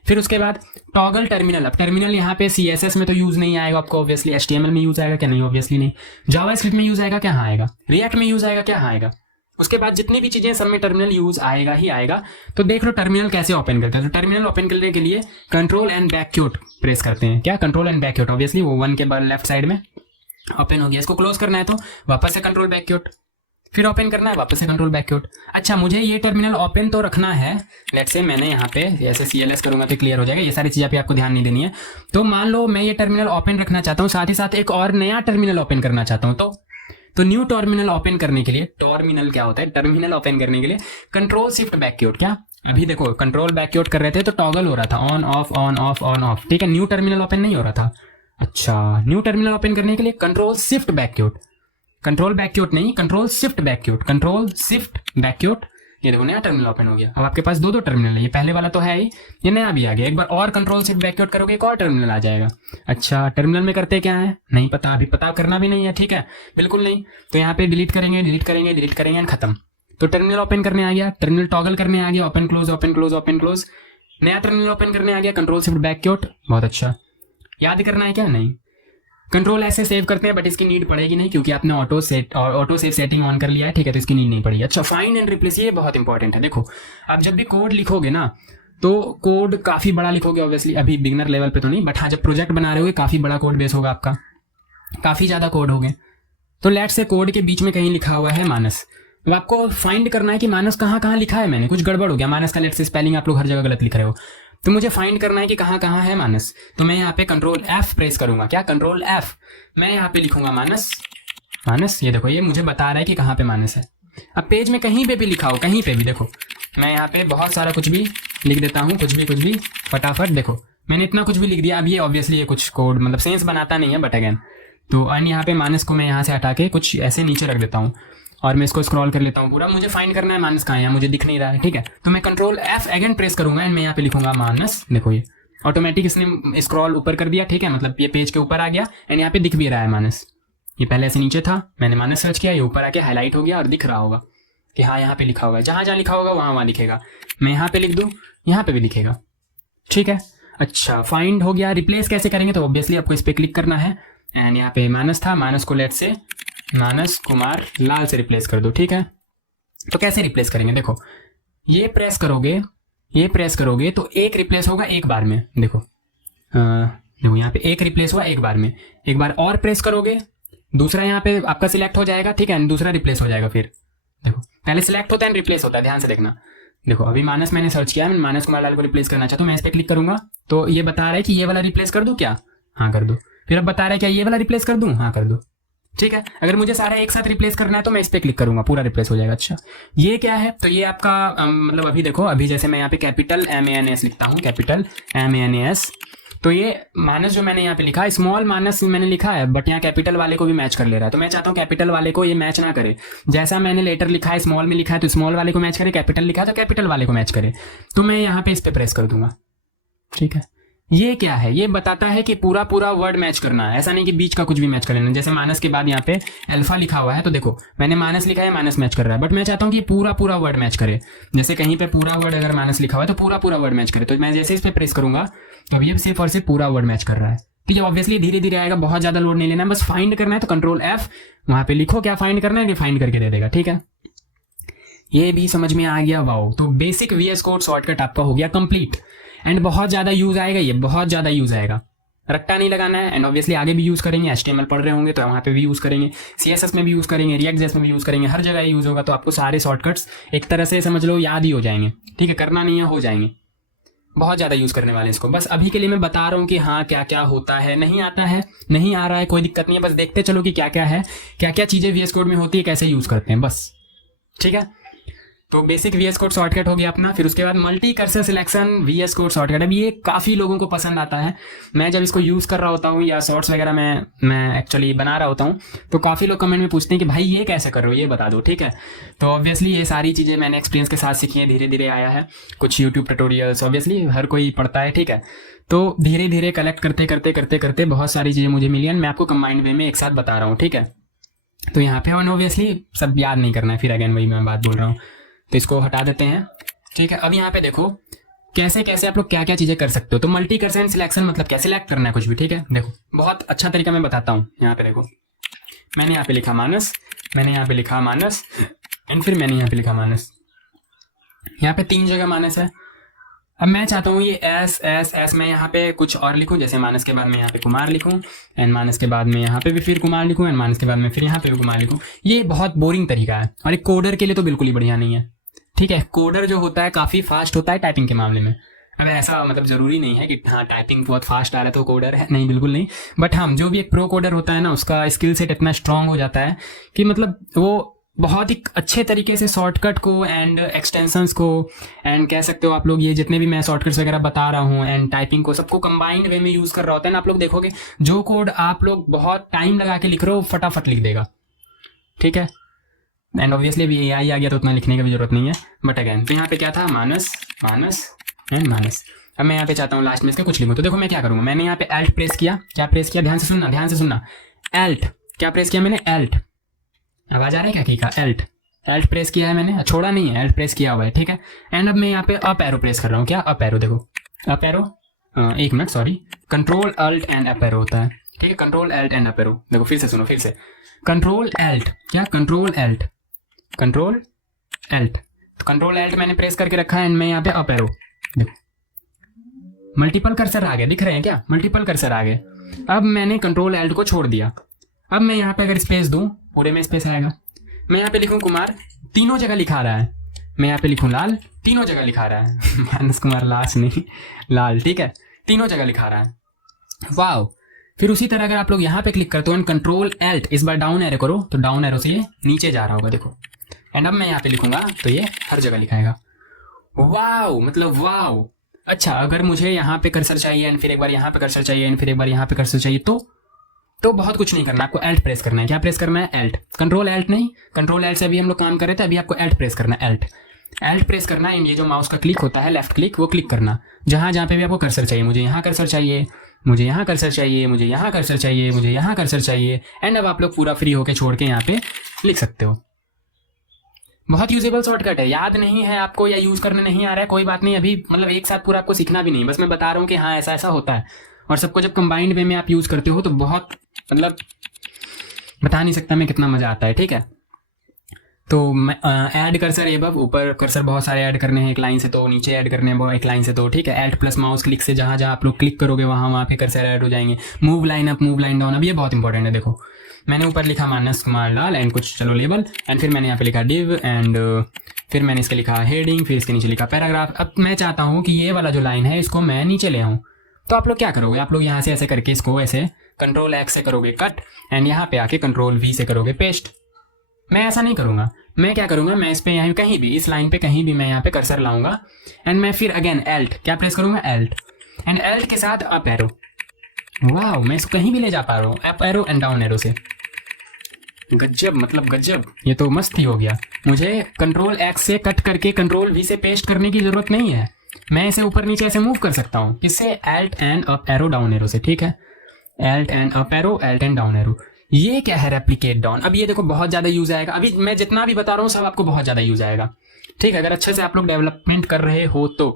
फिर उसके बाद टॉगल टर्मिनल। अब टर्मिनल यहाँ पे CSS में तो यूज नहीं आएगा आपको, ऑब्वियसली HTML में यूज आएगा क्या? नहीं, ऑब्वियसली नहीं। जावास्क्रिप्ट में यूज आएगा क्या? हाँ आएगा। रिएक्ट में यूज आएगा क्या? हाँ आएगा। उसके बाद जितनी भी चीजें सब में टर्मिनल यूज आएगा ही आएगा। तो देख लो टर्मिनल कैसे ओपन करते हैं। तो टर्मिनल ओपन करने के लिए control and back cute press करते हैं। क्या? Control and back cute, obviously वो 1 के बाद लेफ्ट साइड में ओपन हो गया। इसको क्लोज करना है तो वापस से कंट्रोल बैक क्यूट, फिर ओपन करना है, वापस से कंट्रोल बैक क्यूट। अच्छा, मुझे ये टर्मिनल ओपन तो रखना है। लेट्स से मैंने यहाँ पे ऐसे CLS करूंगा तो क्लियर हो जाएगा। ये सारी चीज़ें पे आपको ध्यान नहीं देनी है। तो मान लो मैं ये टर्मिनल ओपन रखना चाहता हूँ, साथ ही साथ एक और नया टर्मिनल ओपन करना चाहता हूँ। तो न्यू टर्मिनल ओपन करने के लिए, टर्मिनल क्या होता है? टर्मिनल ओपन करने के लिए कंट्रोल शिफ्ट बैक क्यूट। क्या? अभी देखो कंट्रोल बैक क्यूट कर रहे थे तो टॉगल हो रहा था, on off on off on off, ठीक है। न्यू टर्मिनल ओपन नहीं हो रहा था। अच्छा, न्यू टर्मिनल ओपन करने के लिए control shift back quote, control back quote नहीं, control shift back quote, control shift back quote. ये देखो नया टर्मिनल ओपन हो गया। अब आपके पास दो टर्मिनल है, ये पहले वाला तो है ही, ये नया भी आ गया। एक बार और कंट्रोल शिफ्ट बैक क्यूट करोगे एक और टर्मिनल आ जाएगा। अच्छा, टर्मिनल में करते क्या है? नहीं पता, अभी पता करना भी नहीं है, ठीक है, बिल्कुल नहीं। तो यहाँ पे डिलीट करेंगे डिलीट करेंगे डिलीट करेंगे एंड खत्म। तो टर्मिनल ओपन करने आ गया, टर्मिनल टॉगल करने आ गया, open close open close open close. नया टर्मिनल ओपन करने आ गया, कंट्रोल शिफ्ट बैक क्यूट। बहुत अच्छा, याद करना है क्या? नहीं। कंट्रोल ऐसे सेव करते हैं बट इसकी नीड पड़ेगी नहीं क्योंकि आपने ऑटो सेव सेटिंग ऑन कर लिया है, ठीक है, तो इसकी नीड नहीं पड़ेगी। अच्छा, फाइंड एंड रिप्लेस, ये बहुत इंपॉर्टेंट है। देखो आप जब भी कोड लिखोगे ना तो कोड काफ़ी बड़ा लिखोगे, ऑब्वियसली अभी बिगनर लेवल पे तो नहीं, बट हाँ जब प्रोजेक्ट बना रहे हो काफ़ी बड़ा कोड बेस होगा आपका, काफ़ी ज़्यादा कोड होगे। तो लेट से कोड के बीच में कहीं लिखा हुआ है मानस, तो आपको फाइंड करना है कि मानस कहाँ कहाँ लिखा है। मैंने कुछ गड़बड़ हो गया, मानस का लेट से स्पेलिंग आप लोग हर जगह गलत लिख रहे हो, तो मुझे फाइंड करना है कि कहाँ कहाँ है मानस। तो मैं यहाँ पे कंट्रोल F प्रेस करूंगा। क्या? Control F। मैं यहाँ पे लिखूंगा मानस, मानस, ये देखो ये मुझे बता रहा है कि कहाँ पे मानस है। अब पेज में कहीं पे भी लिखा हो, कहीं पे भी, देखो मैं यहाँ पे बहुत सारा कुछ भी लिख देता हूँ, कुछ भी फटाफट। देखो मैंने इतना कुछ भी लिख दिया। अब ये ऑब्वियसली ये कुछ कोड मतलब सेंस बनाता नहीं है, बट अगेन तो एंड यहाँ पे मानस को मैं यहाँ से हटा के कुछ ऐसे नीचे रख देता हूँ और मैं इसको स्क्रॉल कर लेता हूँ पूरा। मुझे फाइंड करना है मानस कहाँ है, मुझे दिख नहीं रहा है, ठीक है। तो मैं कंट्रोल F अगेन प्रेस करूंगा एंड मैं यहाँ पे लिखूंगा मानस। देखो ये ऑटोमेटिक इसने स्क्रॉल ऊपर कर दिया, ठीक है, मतलब ये पेज के ऊपर आ गया एंड यहाँ पे दिख भी रहा है मानस। ये पहले से नीचे था, मैंने मानस सर्च किया, ये ऊपर आके हाईलाइट हो गया और दिख रहा होगा कि हाँ यहाँ पे लिखा होगा। जहाँ जहाँ लिखा होगा वहाँ वहाँ दिखेगा। मैं यहाँ पे लिख दूँ, यहाँ पे भी दिखेगा, ठीक है। अच्छा, फाइंड हो गया। रिप्लेस कैसे करेंगे? तो ऑब्वियसली आपको इस पर क्लिक करना है एंड यहाँ पे मानस था, मानस को लेट से मानस कुमार लाल से रिप्लेस कर दो, ठीक है। तो कैसे रिप्लेस करेंगे? देखो ये प्रेस करोगे तो एक रिप्लेस होगा एक बार में। देखो देखो यहाँ पे एक रिप्लेस हुआ एक बार में, एक बार और प्रेस करोगे दूसरा यहाँ पे आपका सिलेक्ट हो जाएगा, ठीक है, दूसरा रिप्लेस हो जाएगा। फिर देखो पहले सिलेक्ट होता है रिप्लेस होता है, ध्यान से देखना। देखो अभी मानस मैंने सर्च किया, मैं मानस कुमार लाल को रिप्लेस करना चाहता हूँ, मैं इस पर क्लिक करूंगा तो ये बता रहा है कि ये वाला रिप्लेस कर दूँ क्या? हाँ कर दो। फिर अब बता रहा है क्या ये वाला रिप्लेस कर दूँ? हाँ कर दो, ठीक है। अगर मुझे सारा एक साथ रिप्लेस करना है तो मैं इस पे क्लिक करूंगा, पूरा रिप्लेस हो जाएगा। अच्छा ये क्या है? तो ये आपका मतलब अभी देखो, अभी जैसे मैं यहाँ पे कैपिटल MANS लिखता हूँ, कैपिटल MANS, तो ये मानस जो मैंने यहाँ पे लिखा स्मॉल मानस मैंने लिखा है, बट यहाँ कैपिटल वाले को भी मैच कर ले रहा है। तो मैं चाहता हूँ कैपिटल वाले को ये मैच ना करे। जैसा मैंने लेटर लिखा है स्मॉल में लिखा है तो स्मॉल वाले को मैच करे, कैपिटल लिखा है तो कैपिटल वाले को मैच करे। तो मैं यहाँ पे इस पे प्रेस कर दूंगा, ठीक है। ये क्या है, ये बताता है कि पूरा पूरा वर्ड मैच करना है, ऐसा नहीं कि बीच का कुछ भी मैच कर लेना। जैसे माइनस के बाद यहाँ पे अल्फा लिखा हुआ है, तो देखो मैंने माइनस लिखा है, माइनस मैच कर रहा है, बट मैं चाहता हूँ कि पूरा पूरा वर्ड मैच करे। जैसे कहीं पे पूरा वर्ड अगर माइनस लिखा हुआ है तो पूरा पूरा वर्ड मैच करे, तो मैं जैसे इस पर प्रेस करूंगा तो अब ये सिर्फ और सिर्फ पूरा वर्ड मैच कर रहा है। ठीक है, ऑब्वियसली धीरे धीरे आएगा, बहुत ज्यादा लोड नहीं लेना है, बस फाइंड करना है तो कंट्रोल F वहां पे लिखो क्या फाइंड करना है, ये फाइंड करके दे देगा। ठीक है, ये भी समझ में आ गया। वाओ, तो बेसिक VS कोड शॉर्टकट आपका हो गया कंप्लीट। एंड बहुत ज्यादा यूज आएगा, ये बहुत ज्यादा यूज आएगा, रट्टा नहीं लगाना है। एंड ऑब्वियसली आगे भी यूज करेंगे, HTML पढ़ रहे होंगे तो वहाँ पे भी यूज करेंगे, CSS में भी यूज करेंगे, React.js में भी यूज करेंगे, हर जगह यूज होगा। तो आपको सारे शॉर्टकट्स एक तरह से समझ लो याद ही हो जाएंगे। ठीक है, करना नहीं है, हो जाएंगे। बहुत ज़्यादा यूज़ करने वाले हैं इसको, बस अभी के लिए मैं बता रहा हूँ कि हाँ क्या क्या होता है। नहीं आता है, नहीं आ रहा है, कोई दिक्कत नहीं है, बस देखते चलो कि क्या क्या है, क्या क्या चीज़ें VS कोड में होती है, कैसे यूज़ करते हैं बस। ठीक है, तो बेसिक VS कोड शॉर्टकट हो गया अपना। फिर उसके बाद multi cursor selection VS code shortcut. अब ये काफ़ी लोगों को पसंद आता है। मैं जब इसको यूज़ कर रहा होता हूँ या शॉर्ट्स वगैरह मैं एक्चुअली बना रहा होता हूँ, तो काफ़ी लोग कमेंट में पूछते हैं कि भाई ये कैसे कर रहे हो, ये बता दो। ठीक है, तो ऑब्वियसली ये सारी चीज़ें मैंने एक्सपीरियंस के साथ सीखी हैं, धीरे धीरे आया है। कुछ यूट्यूब ट्यूटोरियल्स ऑब्वियसली हर कोई पढ़ता है। ठीक है, तो धीरे धीरे कलेक्ट करते करते करते करते बहुत सारी चीज़ें मुझे मिली, मैं आपको कंबाइंड वे में एक साथ बता रहा हूँ। ठीक है, तो यहाँ पे ऑब्वियसली सब याद नहीं करना है, फिर अगेन वही मैं बात बोल रहा हूँ, तो इसको हटा देते हैं। ठीक है, अब यहाँ पे देखो कैसे कैसे आप लोग क्या क्या चीज़ें कर सकते हो। तो मल्टी कर्सर सिलेक्शन मतलब क्या सिलेक्ट करना है कुछ भी। ठीक है, देखो बहुत अच्छा तरीका मैं बताता हूँ। यहाँ पे देखो, मैंने यहाँ पे लिखा माइनस, मैंने यहाँ पे लिखा माइनस, एंड फिर मैंने यहाँ पे लिखा माइनस। यहाँ पे 3 जगह माइनस है। अब मैं चाहता हूँ ये एस एस एस मैं यहाँ पे कुछ और लिखूँ, जैसे माइनस के बाद में यहाँ पे कुमार लिखूँ, एंड माइनस के बाद में यहाँ पे भी फिर कुमार लिखूँ, एंड माइनस के बाद में फिर यहाँ पे भी कुमार लिखूँ। ये बहुत बोरिंग तरीका है और एक कोडर के लिए तो बिल्कुल ही बढ़िया नहीं है। ठीक है, कोडर जो होता है काफ़ी फास्ट होता है टाइपिंग के मामले में। अब ऐसा मतलब ज़रूरी नहीं है कि हाँ टाइपिंग बहुत फास्ट आ रहा है तो कोडर है, नहीं बिल्कुल नहीं। बट हम जो भी एक प्रो कोडर होता है ना, उसका स्किल सेट इतना स्ट्रांग हो जाता है कि मतलब वो बहुत ही अच्छे तरीके से शॉर्टकट को एंड एक्सटेंशंस को एंड कह सकते हो आप लोग, ये जितने भी मैं शॉर्टकट्स वगैरह बता रहा हूँ एंड टाइपिंग को सबको कंबाइंड वे में यूज़ कर रहा होता है ना। आप लोग देखोगे जो कोड आप लोग बहुत टाइम लगा के लिख रहे हो फटाफट लिख देगा। ठीक है, एंड ऑब्वियसली अभी AI आ गया तो उतना लिखने की भी जरूरत नहीं है। बट अगेन तो यहाँ पे क्या था, माइनस माइनस एंड माइनस। अब मैं यहाँ पे चाहता हूँ लास्ट में इसका कुछ लिखूँ, तो देखो मैं क्या करूँगा, मैंने यहाँ पे एल्ट प्रेस किया। क्या प्रेस किया, ध्यान से सुनना, ध्यान से सुनना। एल्ट क्या प्रेस किया मैंने, एल्ट, आवाज आ रहा है क्या, ठीक है, एल्ट एल्ट प्रेस किया है मैंने, छोड़ा नहीं है, एल्ट प्रेस किया हुआ है। ठीक है, एंड अब मैं यहाँ पे अप एरो प्रेस कर रहा हूँ। क्या अप एरो, देखो अप एरो, एक minute sorry, control alt and up arrow होता है। ठीक है, control alt and up arrow. देखो फिर से सुनो, फिर से कंट्रोल एल्ट, क्या कंट्रोल एल्ट, कंट्रोल एल्ट, तो कंट्रोल एल्ट मैंने प्रेस करके रखा है, एंड मैं यहाँ पे अप एरो। देखो मल्टीपल कर्सर आ गए, दिख रहे हैं क्या, मल्टीपल कर्सर आ गए। अब मैंने कंट्रोल एल्ट को छोड़ दिया। अब मैं यहाँ पे अगर स्पेस दूं, पूरे में स्पेस आएगा। मैं यहाँ पे लिखूं कुमार, तीनों जगह लिखा रहा है। मैं यहाँ पे लिखूं लाल, तीनों जगह लिखा रहा है माइनस कुमार लास्ट नहीं, लाल। ठीक है, तीनों जगह लिखा रहा है। वाओ, फिर उसी तरह अगर आप लोग यहाँ पे क्लिक करते हो एंड कंट्रोल एल्ट, इस बार डाउन एरो करो तो डाउन एरो से ये नीचे जा रहा होगा, देखो। एंड अब मैं यहाँ पे लिखूंगा तो ये हर जगह लिखाएगा। वाओ, मतलब वाओ। अच्छा, अगर मुझे यहाँ पे कर्सर चाहिए एंड फिर एक बार यहाँ पे कर्सर चाहिए एंड फिर एक बार यहाँ पे कर्सर चाहिए, तो बहुत कुछ नहीं करना, आपको एल्ट प्रेस करना है। क्या प्रेस करना है, एल्ट, कंट्रोल एल्ट नहीं, कंट्रोल एल्ट से अभी हम लोग काम कर रहे थे, अभी आपको एल्ट प्रेस करना है, एल्ट एल्ट प्रेस करना है। ये जो माउस का क्लिक होता है लेफ्ट क्लिक, वो क्लिक करना जहाँ जहाँ पे भी आपको कर्सर चाहिए। मुझे यहाँ कर्सर चाहिए, मुझे यहाँ कर्सर चाहिए, मुझे यहाँ कर्सर चाहिए, मुझे यहाँ कर्सर चाहिए। एंड अब आप लोग पूरा फ्री होके छोड़ के यहाँ पे लिख सकते हो। बहुत यूजेबल शॉर्टकट है, याद नहीं है आपको या यूज करने नहीं आ रहा है, कोई बात नहीं, अभी मतलब एक साथ पूरा आपको सीखना भी नहीं, बस मैं बता रहा हूँ कि हाँ ऐसा ऐसा होता है। और सबको जब कंबाइंड वे में आप यूज करते हो तो बहुत मतलब बता नहीं सकता मैं कितना मजा आता है। ठीक है, तो मैं ऐड कर्सर एबव, ऊपर कर्सर बहुत सारे ऐड करने हैं एक लाइन से, तो नीचे ऐड करने हैं एक लाइन से, तो ठीक है। ऐड प्लस माउस क्लिक से जहाँ जहाँ आप लोग क्लिक करोगे वहाँ पे कर्सर ऐड हो जाएंगे। Move line up, move line down, अब ये बहुत इंपॉर्टेंट है। देखो मैंने ऊपर लिखा माइनस कुमार लाल एंड कुछ चलो लेबल, एंड फिर मैंने यहाँ पे लिखा डिव, एंड फिर मैंने इसके लिखा हेडिंग, फिर इसके नीचे लिखा पैराग्राफ। अब मैं चाहता हूँ कि ये वाला जो लाइन है इसको मैं नीचे ले आऊँ, तो आप लोग क्या करोगे, आप लोग यहाँ से ऐसे करके इसको ऐसे कंट्रोल एक्स से करोगे कट, एंड यहाँ पे आके कंट्रोल वी से करोगे पेस्ट। मैं ऐसा नहीं करूँगा, मैं क्या करूँगा, मैं इस पे यहाँ कहीं भी इस लाइन पे कहीं भी मैं यहाँ पे कर्सर लाऊंगा, एंड मैं फिर अगेन एल्ट क्या प्रेस करूँगा, एल्ट, एंड एल्ट के साथ अप एरो। वाह, मैं इसको कहीं भी ले जा पा रहा हूँ, up arrow and down arrow से। गजब, मतलब गजब, ये तो मस्त ही हो गया। मुझे कंट्रोल एक्स से कट करके कंट्रोल वी से पेस्ट करने की जरूरत नहीं है, मैं इसे ऊपर नीचे ऐसे मूव कर सकता हूँ, किससे? Alt and up arrow down arrow से, ठीक है, Alt and up arrow, Alt and down arrow. ये क्या है? Replicate down. अब ये देखो बहुत ज्यादा यूज आएगा, अभी मैं जितना भी बता रहा हूँ सब आपको बहुत ज्यादा यूज आएगा, ठीक है, अगर अच्छे से आप लोग डेवलपमेंट कर रहे हो तो।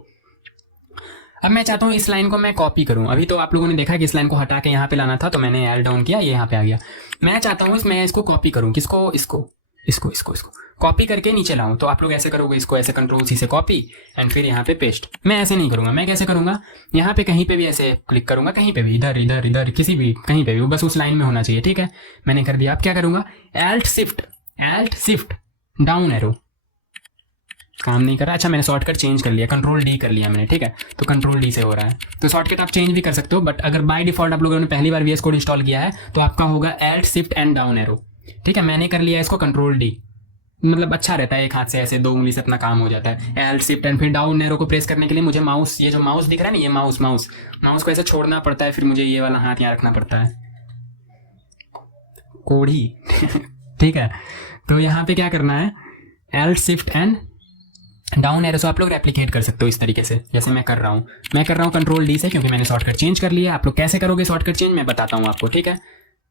अब मैं चाहता हूँ इस लाइन को मैं कॉपी करूँ। अभी तो आप लोगों ने देखा कि इस लाइन को हटा के यहाँ पे लाना था, तो मैंने एल डाउन किया, ये यहाँ पे आ गया। मैं चाहता हूँ मैं इसको कॉपी करूँ, किसको? इसको कॉपी करके नीचे लाऊं। तो आप लोग ऐसे करोगे, इसको ऐसे कंट्रोल सी से कॉपी एंड फिर यहाँ पे पेस्ट। मैं ऐसे नहीं करूंगा, मैं कैसे करूंगा? यहाँ पे कहीं पे भी ऐसे क्लिक करूंगा, कहीं पे भी, इधर इधर इधर किसी भी कहीं पे भी, बस उस लाइन में होना चाहिए, ठीक है। मैंने कर दिया। अब क्या करूंगा? Alt shift down arrow. काम नहीं कर रहा। अच्छा मैंने शॉर्टकट चेंज कर लिया, कंट्रोल डी कर लिया मैंने, ठीक है, तो कंट्रोल डी से हो रहा है। तो शॉर्टकट आप चेंज भी कर सकते हो, बट अगर बाय डिफॉल्ट आप लोगों ने पहली बार VS कोड इंस्टॉल किया है तो आपका होगा Alt shift and down arrow, ठीक है। मैंने कर लिया इसको कंट्रोल डी, मतलब अच्छा रहता है, एक हाथ से ऐसे 2 उंगली से अपना काम हो जाता है। एल्ट शिफ्ट एंड फिर डाउन एरो को प्रेस करने के लिए मुझे माउस, ये जो माउस दिख रहा है ना, ये माउस को ऐसे छोड़ना पड़ता है, फिर मुझे ये वाला हाथ यहाँ रखना पड़ता है, कोढ़ी ठीक है। तो यहाँ पे क्या करना है? Alt shift and down arrow से आप लोग रेप्लिकेट कर सकते हो इस तरीके से, जैसे मैं कर रहा हूँ कंट्रोल डी से, क्योंकि मैंने शॉर्टकट चेंज कर लिया। आप लोग कैसे करोगे शॉर्टकट चेंज मैं बताता हूँ आपको, ठीक है।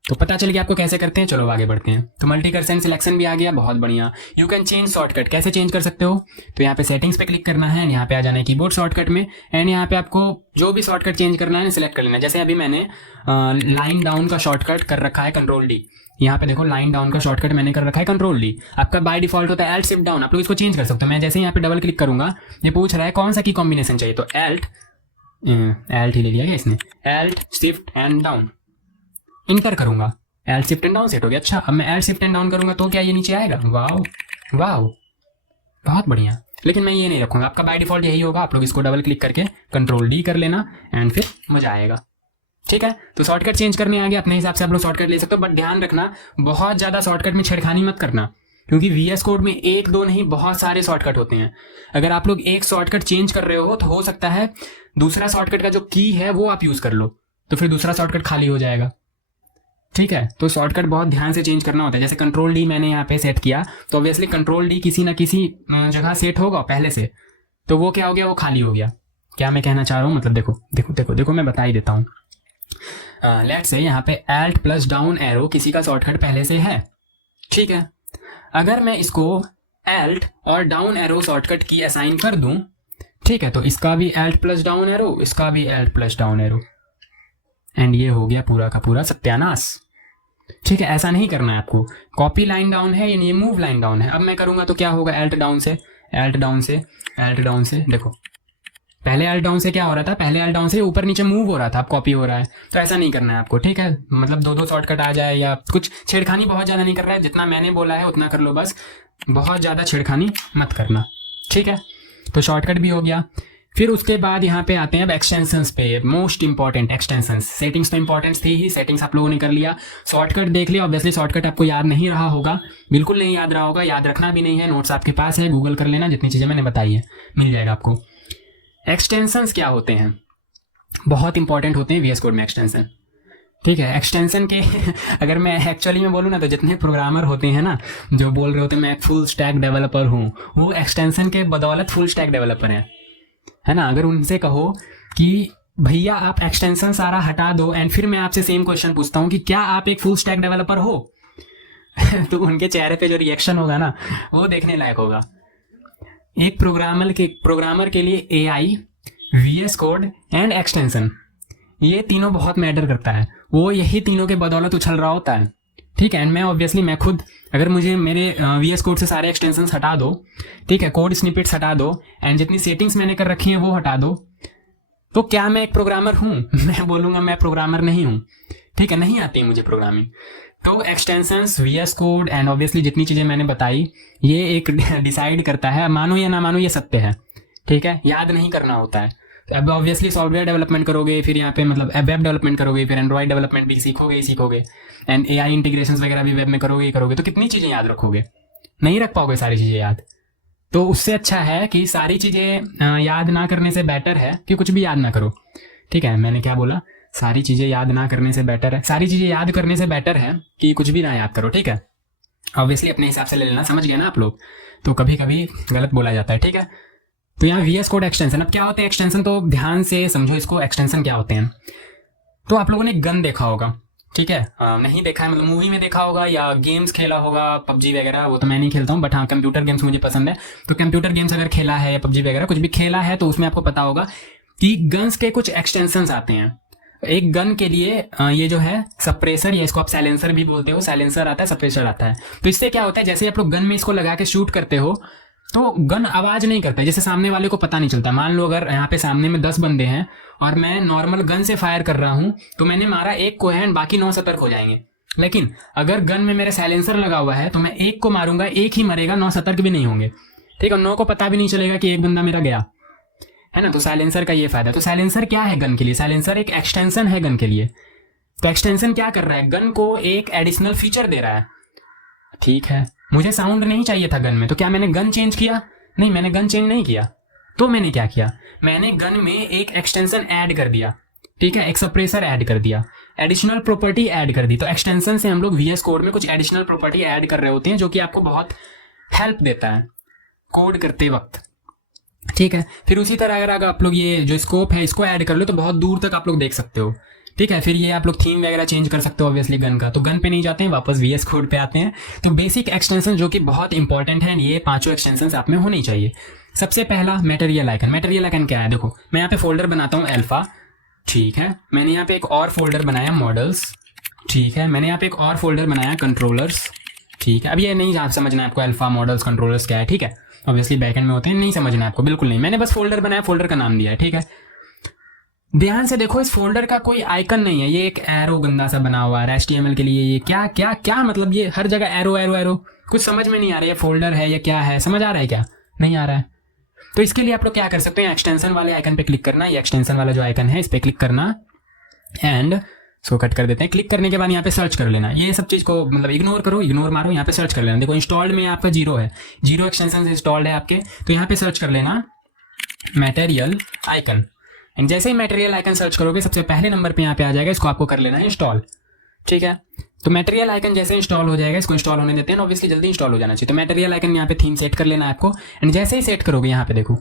तो पता चल गया आपको कैसे करते हैं। चलो आगे बढ़ते हैं। तो मल्टी कर्सर सिलेक्शन भी आ गया, बहुत बढ़िया। यू कैन चेंज शॉर्टकट, कैसे चेंज कर सकते हो? तो यहाँ पे सेटिंग्स पे क्लिक करना है, यहाँ पे आ जाना है कीबोर्ड शॉर्टकट में, एंड यहाँ पे आपको जो भी शॉर्टकट चेंज करना है सिलेक्ट कर लेना है। जैसे अभी मैंने लाइन डाउन का शॉर्टकट कर रखा है कंट्रोल डी, यहाँ पे देखो लाइन डाउन का शॉर्टकट मैंने कर रखा है कंट्रोल डी। आपका बाय डिफॉल्ट होता है एल्ट शिफ्ट डाउन, आप लोग इसको चेंज कर सकते हो। मैं जैसे यहाँ पे डबल क्लिक करूंगा, ये पूछ रहा है कौन सा की कॉम्बिनेशन चाहिए, तो एल्ट ही ले लिया गया इसने, alt shift and down, enter करूंगा, alt shift and down set हो गया। अच्छा अब मैं एल्ट शिफ्ट एंड डाउन करूंगा तो क्या ये नीचे आएगा? वाह बहुत बढ़िया। लेकिन मैं ये नहीं रखूंगा, आपका बाय डिफॉल्ट यही होगा। आप लोग इसको डबल क्लिक करके कंट्रोल डी कर लेना एंड फिर मजा आएगा, ठीक है। तो शॉर्टकट चेंज करने आ गया, अपने हिसाब से आप लोग शॉर्टकट ले सकते हो, बट ध्यान रखना बहुत ज्यादा शॉर्टकट में छेड़खानी मत करना, क्योंकि VS कोड में 1-2 नहीं बहुत सारे शॉर्टकट होते हैं। अगर आप लोग एक शॉर्टकट चेंज कर रहे हो तो हो सकता है दूसरा शॉर्टकट का जो की है वो आप यूज कर लो, तो फिर दूसरा शॉर्टकट खाली हो जाएगा, ठीक है। तो शॉर्टकट बहुत ध्यान से चेंज करना होता है। जैसे कंट्रोल डी मैंने यहाँ पे सेट किया, तो ऑब्वियसली कंट्रोल डी किसी ना किसी जगह सेट होगा पहले से, तो वो क्या हो गया? वो खाली हो गया। क्या मैं कहना चाह रहा हूँ, मतलब देखो मैं बता ही देता हूँ। लेट्स से यहाँ पे एल्ट प्लस डाउन एरो किसी का शॉर्टकट पहले से है, ठीक है। अगर मैं इसको एल्ट और डाउन एरो शॉर्टकट की असाइन कर दूं, ठीक है, तो इसका भी एल्ट प्लस डाउन एरो, इसका भी Alt plus down arrow, and ये हो गया पूरा का पूरा सत्यानाश, ठीक है। ऐसा नहीं करना है आपको। कॉपी लाइन डाउन है, यानी मूव लाइन डाउन है। अब मैं करूंगा तो क्या होगा? एल्ट डाउन से देखो, पहले एल्ट डाउन से क्या हो रहा था? पहले एल्ट डाउन से ऊपर नीचे मूव हो रहा था, अब कॉपी हो रहा है। तो ऐसा नहीं करना है आपको, ठीक है। मतलब 2-2 शॉर्टकट आ जाए या कुछ छेड़खानी बहुत ज्यादा नहीं कर रहा है, जितना मैंने बोला है उतना कर लो बस, बहुत ज्यादा छेड़खानी मत करना, ठीक है। तो शॉर्टकट भी हो गया। फिर उसके बाद यहाँ पे आते हैं अब एक्सटेंशंस पे, मोस्ट इंपॉर्टेंट एक्सटेंशंस। सेटिंग्स तो इंपॉर्टेंट थी ही, सेटिंग्स आप लोगों ने कर लिया, शॉर्टकट देख लिया। ऑब्वियसली शॉर्टकट आपको याद नहीं रहा होगा, बिल्कुल नहीं याद रहा होगा, याद रखना भी नहीं है, नोट्स आपके पास है, गूगल कर लेना, जितनी चीजें मैंने बताई है मिल जाएगा आपको। एक्सटेंशंस क्या होते हैं? बहुत इंपॉर्टेंट होते हैं VS कोड में एक्सटेंशन, ठीक है। एक्सटेंशन के अगर मैं एक्चुअली में बोलूँ ना, तो जितने प्रोग्रामर होते हैं ना जो बोल रहे होते हैं मैं फुल स्टैक डेवलपर हूँ, वो एक्सटेंशन के बदौलत फुल स्टैक डेवलपर हैं, है ना। अगर उनसे कहो कि भैया आप एक्सटेंशन सारा हटा दो, एंड फिर मैं आपसे सेम क्वेश्चन पूछता हूँ कि क्या आप एक फुल स्टैक डेवलपर हो तो उनके चेहरे पे जो रिएक्शन होगा ना, वो देखने लायक होगा। एक प्रोग्रामर के लिए AI, VS code and extension, ये तीनों बहुत मैटर करता है। वो यही तीनों के बदौलत उछल रहा होता है, ठीक है। एंड मैं ऑब्वियसली मैं खुद, अगर मुझे मेरे VS कोड से सारे एक्सटेंशंस हटा दो, ठीक है, कोड स्निपेट्स हटा दो, एंड जितनी सेटिंग्स मैंने कर रखी है वो हटा दो, तो क्या मैं एक प्रोग्रामर हूँ? मैं बोलूँगा मैं प्रोग्रामर नहीं हूँ, ठीक है, नहीं आती मुझे प्रोग्रामिंग। तो extensions, VS code and obviously जितनी चीज़ें मैंने बताई, ये एक डिसाइड करता है, मानो या ना मानो ये सत्य है, ठीक है। याद नहीं करना होता है। अब ऑब्वियसली सॉफ्टवेयर डेवलपमेंट करोगे, फिर यहाँ पे मतलब वेब डेवलपमेंट करोगे, फिर एंड्रॉइड डेवलपमेंट भी सीखोगे, एंड AI इंटीग्रेशंस वगैरह भी वेब में करोगे, तो कितनी चीज़ें याद रखोगे? नहीं रख पाओगे सारी चीज़ें याद। तो उससे अच्छा है कि सारी चीज़ें याद ना करने से बेटर है कि कुछ भी याद ना करो, ठीक है। मैंने क्या बोला? सारी चीज़ें याद ना करने से बेटर है, सारी चीज़ें याद करने से बेटर है कि कुछ भी ना याद करो, ठीक है। ऑब्वियसली अपने हिसाब से ले लेना, समझ गए ना आप लोग? तो कभी कभी गलत बोला जाता है, ठीक है। तो यहाँ VS कोड एक्सटेंशन, अब क्या होते हैं एक्सटेंशन, तो ध्यान से समझो इसको, एक्सटेंशन क्या होते हैं। तो आप लोगों ने गन देखा होगा, ठीक है, नहीं देखा है मतलब मूवी में देखा होगा या गेम्स खेला होगा, पबजी वगैरह, वो तो मैं नहीं खेलता हूँ, बट हाँ कंप्यूटर गेम्स मुझे पसंद है। तो कंप्यूटर गेम्स अगर खेला है या पबजी वगैरह कुछ भी खेला है तो उसमें आपको पता होगा कि गन्स के कुछ एक्सटेंशंस आते हैं। एक गन के लिए ये जो है सप्रेसर, या इसको आप साइलेंसर भी बोलते हो, साइलेंसर आता है, सप्रेसर आता है। तो इससे क्या होता है, जैसे आप लोग गन में इसको लगा के शूट करते हो तो गन आवाज नहीं करता, जैसे सामने वाले को पता नहीं चलता। मान लो अगर यहाँ पे सामने में 10 बंदे हैं और मैं नॉर्मल गन से फायर कर रहा हूँ, तो मैंने मारा एक को है एंड बाकी 9 सतर्क हो जाएंगे। लेकिन अगर गन में मेरे साइलेंसर लगा हुआ है तो मैं एक को मारूंगा, एक ही मरेगा, 9 सतर्क भी नहीं होंगे, ठीक है, 9 को पता भी नहीं चलेगा कि एक बंदा मेरा गया, है ना। तो साइलेंसर का ये फायदा। तो साइलेंसर क्या है गन के लिए, साइलेंसर एक एक्सटेंशन है गन के लिए। तो एक्सटेंशन क्या कर रहा है, गन को एक एडिशनल फीचर दे रहा है, ठीक है। मुझे साउंड नहीं चाहिए था गन में, तो क्या मैंने गन चेंज किया? नहीं, मैंने गन चेंज नहीं किया। तो मैंने क्या किया, मैंने गन में एक एक्सटेंशन ऐड कर दिया, ठीक है, एक सप्रेसर ऐड कर दिया, एडिशनल प्रॉपर्टी ऐड कर दी। तो एक्सटेंशन से हम लोग VS कोड में कुछ एडिशनल प्रॉपर्टी ऐड कर रहे होते हैं जो कि आपको बहुत हेल्प देता है कोड करते वक्त, ठीक है। फिर उसी तरह अगर आप लोग ये जो स्कोप है इसको ऐड कर लो तो बहुत दूर तक आप लोग देख सकते हो, ठीक है। फिर ये आप लोग थीम वगैरह चेंज कर सकते हो ऑब्वियसली गन का। तो गन पे नहीं जाते हैं, वापस VS कोड पे आते हैं। तो बेसिक एक्सटेंशन जो कि बहुत इंपॉर्टेंट है, ये 5 एक्सटेंशन आप में होनी चाहिए। सबसे पहला मटेरियल आइकन। मटेरियल आइकन क्या है, देखो मैं यहाँ पे फोल्डर बनाता हूँ अल्फा, ठीक है। मैंने यहाँ पे एक और फोल्डर बनाया मॉडल्स, ठीक है। मैंने यहाँ पे एक और फोल्डर बनाया कंट्रोलर्स, ठीक है। अब ये नहीं आप समझना है आपको अल्फा मॉडल्स कंट्रोलर्स क्या है, ठीक है। ऑब्वियसली बैकएंड में होते हैं, नहीं समझना है आपको, बिल्कुल नहीं। मैंने बस फोल्डर बनाया, फोल्डर का नाम दिया है, ठीक है। ध्यान से देखो, इस फोल्डर का कोई आइकन नहीं है, ये एक एरो गंदा सा बना हुआ है HTML के लिए। ये क्या क्या क्या मतलब, ये हर जगह एरो एरो एरो, कुछ समझ में नहीं आ रहा है ये फोल्डर है या क्या है, समझ आ रहा है क्या? नहीं आ रहा है। तो इसके लिए आप लोग क्या कर सकते हैं, एक्सटेंशन वाले आइकन पे क्लिक करना, ये एक्सटेंशन वाला जो आइकन है इस पे क्लिक करना एंड इसको कट कर देते हैं। क्लिक करने के बाद यहाँ पे सर्च कर लेना, ये सब चीज को मतलब इग्नोर करो, इग्नोर मारो, यहाँ पे सर्च कर लेना। देखो इंस्टॉल्ड में आपका 0 है, 0 एक्सटेंशन इंस्टॉल्ड है आपके, तो यहाँ पे सर्च कर लेना मटेरियल आइकन। एंड जैसे ही मटेरियल आइकन सर्च करोगे सबसे पहले नंबर पे यहाँ पे आ जाएगा, इसको आपको कर लेना है इंस्टॉल, ठीक है। तो मटेरियल आइकन जैसे इंस्टॉल हो जाएगा, इसको इंस्टॉल होने देते हैं, ऑब्वियसली जल्दी इंस्टॉल हो जाना चाहिए। तो मटेरियल आइकन यहाँ पे थीम सेट कर लेना है आपको। एंड जैसे ही सेट करोगे यहाँ पे देखो,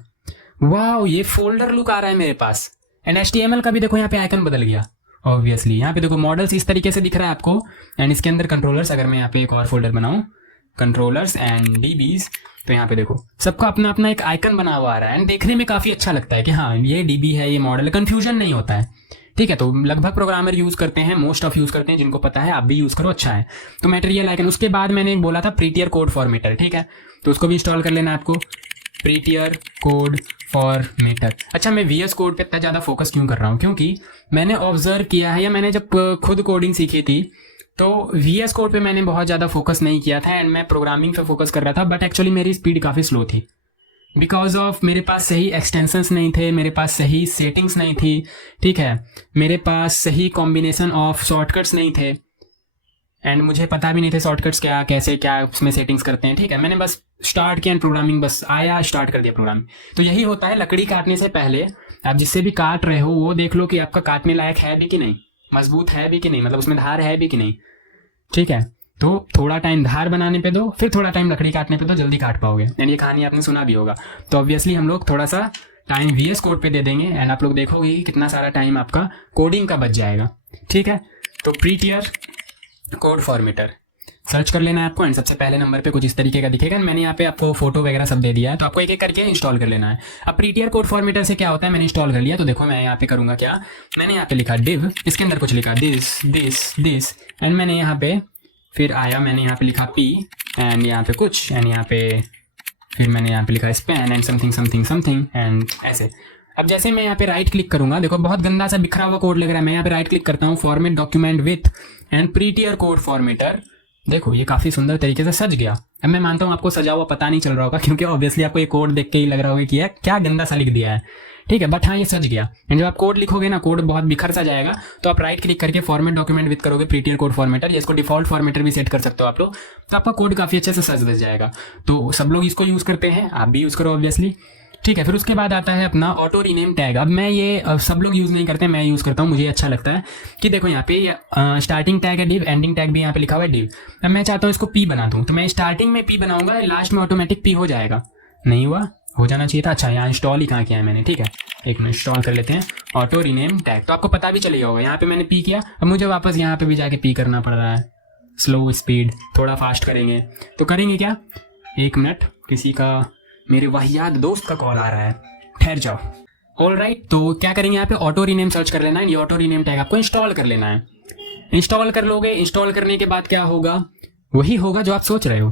वाह ये फोल्डर लुक आ रहा है मेरे पास। एंड HTML का भी देखो यहाँ पे आइकन बदल गया ऑब्वियसली। यहाँ पे देखो मॉडल्स इस तरीके से दिख रहा है आपको, एंड इसके अंदर कंट्रोलर्स, अगर मैं यहाँ पे एक और फोल्डर बनाऊँ कंट्रोलर्स एंड DBs, तो यहाँ पे देखो सबका अपना अपना एक आइकन बना हुआ आ रहा है। एंड देखने में काफी अच्छा लगता है कि हाँ ये DB है, ये मॉडल है, कंफ्यूजन नहीं होता है, ठीक है। तो लगभग प्रोग्रामर यूज करते हैं, मोस्ट ऑफ यूज करते हैं, जिनको पता है आप भी यूज करो, अच्छा है। तो मटेरियल आइकन, उसके बाद मैंने एक बोला था प्रीटियर कोड फॉर्मेटर, ठीक है, तो उसको भी इंस्टॉल कर लेना आपको, प्रीटियर कोड फॉर्मेटर। अच्छा, मैं VS कोड पे इतना ज़्यादा फोकस क्यों कर रहा हूँ, क्योंकि मैंने ऑब्जर्व किया है, या मैंने जब खुद कोडिंग सीखी थी तो VS कोड पे मैंने बहुत ज़्यादा फोकस नहीं किया था एंड मैं प्रोग्रामिंग पे फोकस कर रहा था, बट एक्चुअली मेरी स्पीड काफ़ी स्लो थी बिकॉज ऑफ मेरे पास सही एक्सटेंशंस नहीं थे, मेरे पास सही सेटिंग्स नहीं थी, ठीक है, मेरे पास सही कॉम्बिनेशन ऑफ शॉर्टकट्स नहीं थे एंड मुझे पता भी नहीं थे शॉर्टकट्स क्या, कैसे क्या उसमें सेटिंग्स करते हैं, ठीक है। मैंने बस स्टार्ट किया एंड प्रोग्रामिंग बस आया, स्टार्ट कर दिया प्रोग्रामिंग। तो यही होता है, लकड़ी काटने से पहले आप जिससे भी काट रहे हो वो देख लो कि आपका काटने लायक है भी कि नहीं, मजबूत है भी कि नहीं, मतलब उसमें धार है भी कि नहीं, ठीक है। तो थोड़ा टाइम धार बनाने पे दो, फिर थोड़ा टाइम लकड़ी काटने पे दो, जल्दी काट पाओगे। एंड ये कहानी आपने सुना भी होगा। तो ऑब्वियसली हम लोग थोड़ा सा टाइम VS कोड पे दे देंगे एंड आप लोग देखोगे कि कितना सारा टाइम आपका कोडिंग का बच जाएगा, ठीक है। तो प्रीटियर कोड फॉर्मेटर सर्च कर लेना है आपको एंड सबसे पहले नंबर पे कुछ इस तरीके का दिखेगा। मैंने यहाँ पे आपको फोटो वगैरह सब दे दिया है, तो आपको एक एक करके इंस्टॉल कर लेना है। अब प्रीटियर कोड फॉर्मेटर से क्या होता है, मैंने इंस्टॉल कर लिया, तो देखो मैं यहाँ पे करूँगा क्या, मैंने यहाँ पे लिखा div, इसके अंदर कुछ लिखा दिस एंड मैंने यहाँ पे फिर आया, मैंने यहाँ पे लिखा p एंड यहाँ पे कुछ एंड यहाँ पे फिर मैंने यहाँ पे लिखा span एंड समथिंग एंड ऐसे। अब जैसे मैं यहाँ पे राइट क्लिक करूंगा, देखो बहुत गंदा सा बिखरा हुआ कोड लग रहा है, मैं यहाँ पे राइट क्लिक करता हूँ, format document with and prettier code formatter. देखो ये काफी सुंदर तरीके से सज गया। अब मैं मानता हूँ आपको सजा हुआ पता नहीं चल रहा होगा, क्योंकि ऑब्वियसली आपको ये कोड देख के ही लग रहा होगा कि यार क्या गंदा सा लिख दिया है, ठीक है, बट हाँ ये सज गया। एंड जब आप कोड लिखोगे ना, कोड बहुत बिखर सा जाएगा, तो आप राइट क्लिक करके फॉर्मेट डॉक्यूमेंट विथ करोगे प्रीटियर कोड फॉर्मेटर, या इसको डिफॉल्ट फॉर्मेटर भी सेट कर सकते हो आप लोग, तो आपका कोड काफी अच्छे से सज धज जाएगा। तो सब लोग इसको यूज करते हैं, आप भी यूज करो ऑब्वियसली, ठीक है। फिर उसके बाद आता है अपना ऑटो रीनेम टैग। अब मैं ये सब लोग यूज नहीं करते, मैं यूज करता हूँ, मुझे अच्छा लगता है कि देखो यहाँ पे स्टार्टिंग टैग है div, एंडिंग टैग भी यहाँ पे लिखा हुआ है div। अब मैं चाहता हूँ इसको p बना दूँ, तो मैं स्टार्टिंग में p बनाऊंगा, लास्ट में ऑटोमेटिक p हो जाएगा। नहीं हुआ, हो जाना चाहिए था। अच्छा यहाँ इंस्टॉल ही कहाँ किया है मैंने, ठीक है एक मिनट इंस्टॉल कर लेते हैं ऑटो रीनेम टैग। तो आपको पता भी चलेगा होगा, यहाँ पे मैंने पी किया, अब मुझे वापस यहाँ पे भी जाके पी करना पड़ रहा है। स्लो स्पीड थोड़ा फास्ट करेंगे तो करेंगे क्या, एक मिनट किसी का मेरे वाहियात दोस्त का कॉल आ रहा है, ठहर जाओ। ऑल राइट, तो क्या करेंगे यहाँ पे ऑटो रीनेम सर्च कर लेना है, ये ऑटो रीनेम टैग आपको इंस्टॉल कर लेना है। इंस्टॉल कर लोगे, इंस्टॉल करने के बाद क्या होगा, वही होगा जो आप सोच रहे हो।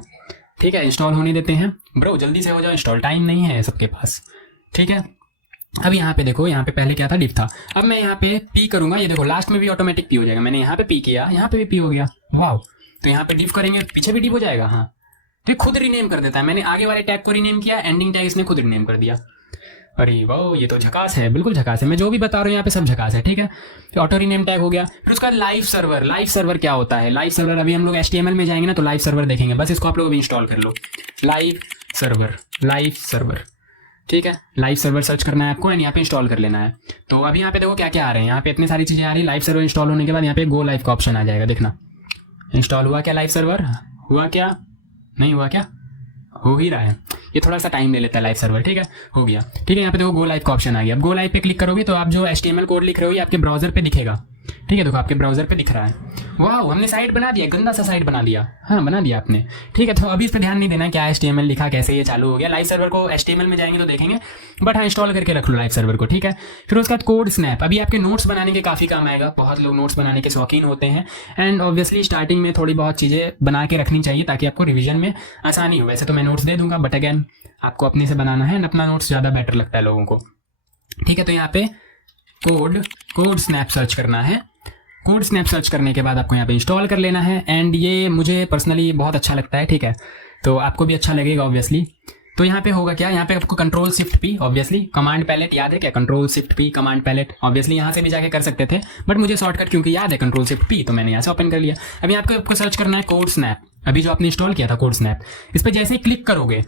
ठीक है इंस्टॉल होने देते हैं ब्रो, जल्दी से हो जाओ इंस्टॉल, टाइम नहीं है सबके पास। ठीक है अब यहाँ पे देखो, यहाँ पे पहले क्या था, डिफ था। अब मैं यहाँ पे पी करूंगा, ये देखो लास्ट में भी ऑटोमेटिक पी हो जाएगा। मैंने यहाँ पे पी किया, यहाँ पे भी पी हो गया, वाह। तो यहाँ पे डिफ करेंगे, पीछे भी डिफ हो जाएगा। हाँ ठीक, खुद रीनेम कर देता है। मैंने आगे वाले टैग को रीनेम किया, एंडिंग टैग इसने खुद रीनेम कर दिया। अरे वाह ये तो झकास है, बिल्कुल झकास है। मैं जो भी बता रहा हूँ यहाँ पे सब झकास है। ठीक है तो ऑटो रीनेम टैग हो गया। फिर उसका लाइव सर्वर, लाइव सर्वर क्या होता है, लाइव सर्वर अभी हम लोग HTML में जाएंगे ना तो लाइव सर्वर देखेंगे, बस इसको आप लोग अभी इंस्टॉल कर लो। लाइव सर्वर, लाइव सर्वर, ठीक है लाइव सर्वर सर्च करना है आपको एंड यहाँ पे इंस्टॉल कर लेना है। तो अभी यहाँ पे देखो क्या क्या आ रहे हैं, यहाँ पे इतनी सारी चीजें आ रही है। लाइव सर्वर इंस्टॉल होने के बाद यहाँ पे गो लाइव का ऑप्शन आ जाएगा, देखना इंस्टॉल हुआ क्या, लाइव सर्वर हुआ क्या, नहीं हुआ क्या, हो ही रहा है, ये थोड़ा सा टाइम ले लेता है लाइव सर्वर। ठीक है हो गया। ठीक है यहाँ पे देखो गो लाइव का ऑप्शन आ गया। अब गो लाइव पे क्लिक करोगे तो आप जो HTML कोड लिख रहे हो ये आपके ब्राउजर पे दिखेगा। ठीक है देखो आपके ब्राउजर पे दिख रहा है। वाह हमने साइट बना दिया, गंदा सा साइट बना दिया। हाँ बना दिया आपने। ठीक है तो अभी इस पर ध्यान नहीं देना क्या HTML लिखा, कैसे ये चालू हो गया। लाइव सर्वर को HTML में जाएंगे तो देखेंगे, बट हाँ इंस्टॉल करके रख लो लाइव सर्वर को। ठीक है फिर उसके बाद कोड स्नैप, अभी आपके नोट्स बनाने के काफ़ी काम आएगा। बहुत लोग नोट्स बनाने के शौकीन होते हैं एंड ऑब्वियसली स्टार्टिंग में थोड़ी बहुत चीज़ें बना के रखनी चाहिए ताकि आपको रिविजन में आसानी हो। वैसे तो मैं नोट्स दे दूंगा बट अगेन आपको अपने से बनाना है एंड अपना नोट्स ज़्यादा बेटर लगता है लोगों को। ठीक है तो यहाँ पे कोड स्नैप सर्च करना है। कोड स्नैप सर्च करने के बाद आपको यहाँ पे इंस्टॉल कर लेना है एंड ये मुझे पर्सनली बहुत अच्छा लगता है। ठीक है तो आपको भी अच्छा लगेगा ऑब्वियसली। तो यहाँ पे होगा क्या, यहाँ पे आपको control shift P, obviously command palette याद है क्या, control shift P command palette, obviously यहाँ से भी जाके कर सकते थे बट मुझे शॉर्टकट क्योंकि याद है कंट्रोल शिफ्ट पी तो मैंने यहाँ से ओपन कर लिया। अभी आपको सर्च करना है कोड स्नैप, अभी जो आपने इंस्टॉल किया था कोड स्नैप, इस पर जैसे ही क्लिक करोगे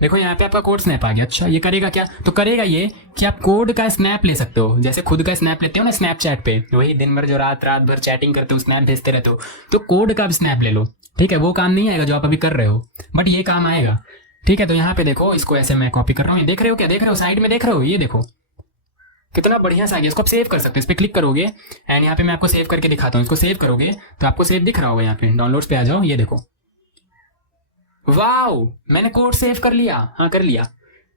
देखो यहाँ पे आपका कोड स्नैप आ गया। अच्छा ये करेगा क्या, तो करेगा ये कि आप कोड का स्नैप ले सकते हो, जैसे खुद का स्नैप लेते हो ना स्नैपचैट पे, वही दिन भर जो रात भर चैटिंग करते हो स्नैप भेजते रहते हो, तो कोड का भी स्नैप ले लो। ठीक है वो काम नहीं आएगा जो आप अभी कर रहे हो बट ये काम आएगा। ठीक है तो यहाँ पे देखो इसको ऐसे मैं कॉपी कर रहा हूँ, देख रहे हो क्या, देख रहे हो साइड में देख रहे हो, ये देखो कितना बढ़िया सा आ गया। इसको आप सेव कर सकते हो, इस पर क्लिक करोगे एंड यहाँ पे मैं आपको सेव करके दिखाता हूँ। इसको सेव करोगे तो आपको सेव दिख रहा होगा, यहाँ पे डाउनलोड्स पे आ जाओ, ये देखो वाओ मैंने कोड सेव कर लिया। हाँ कर लिया।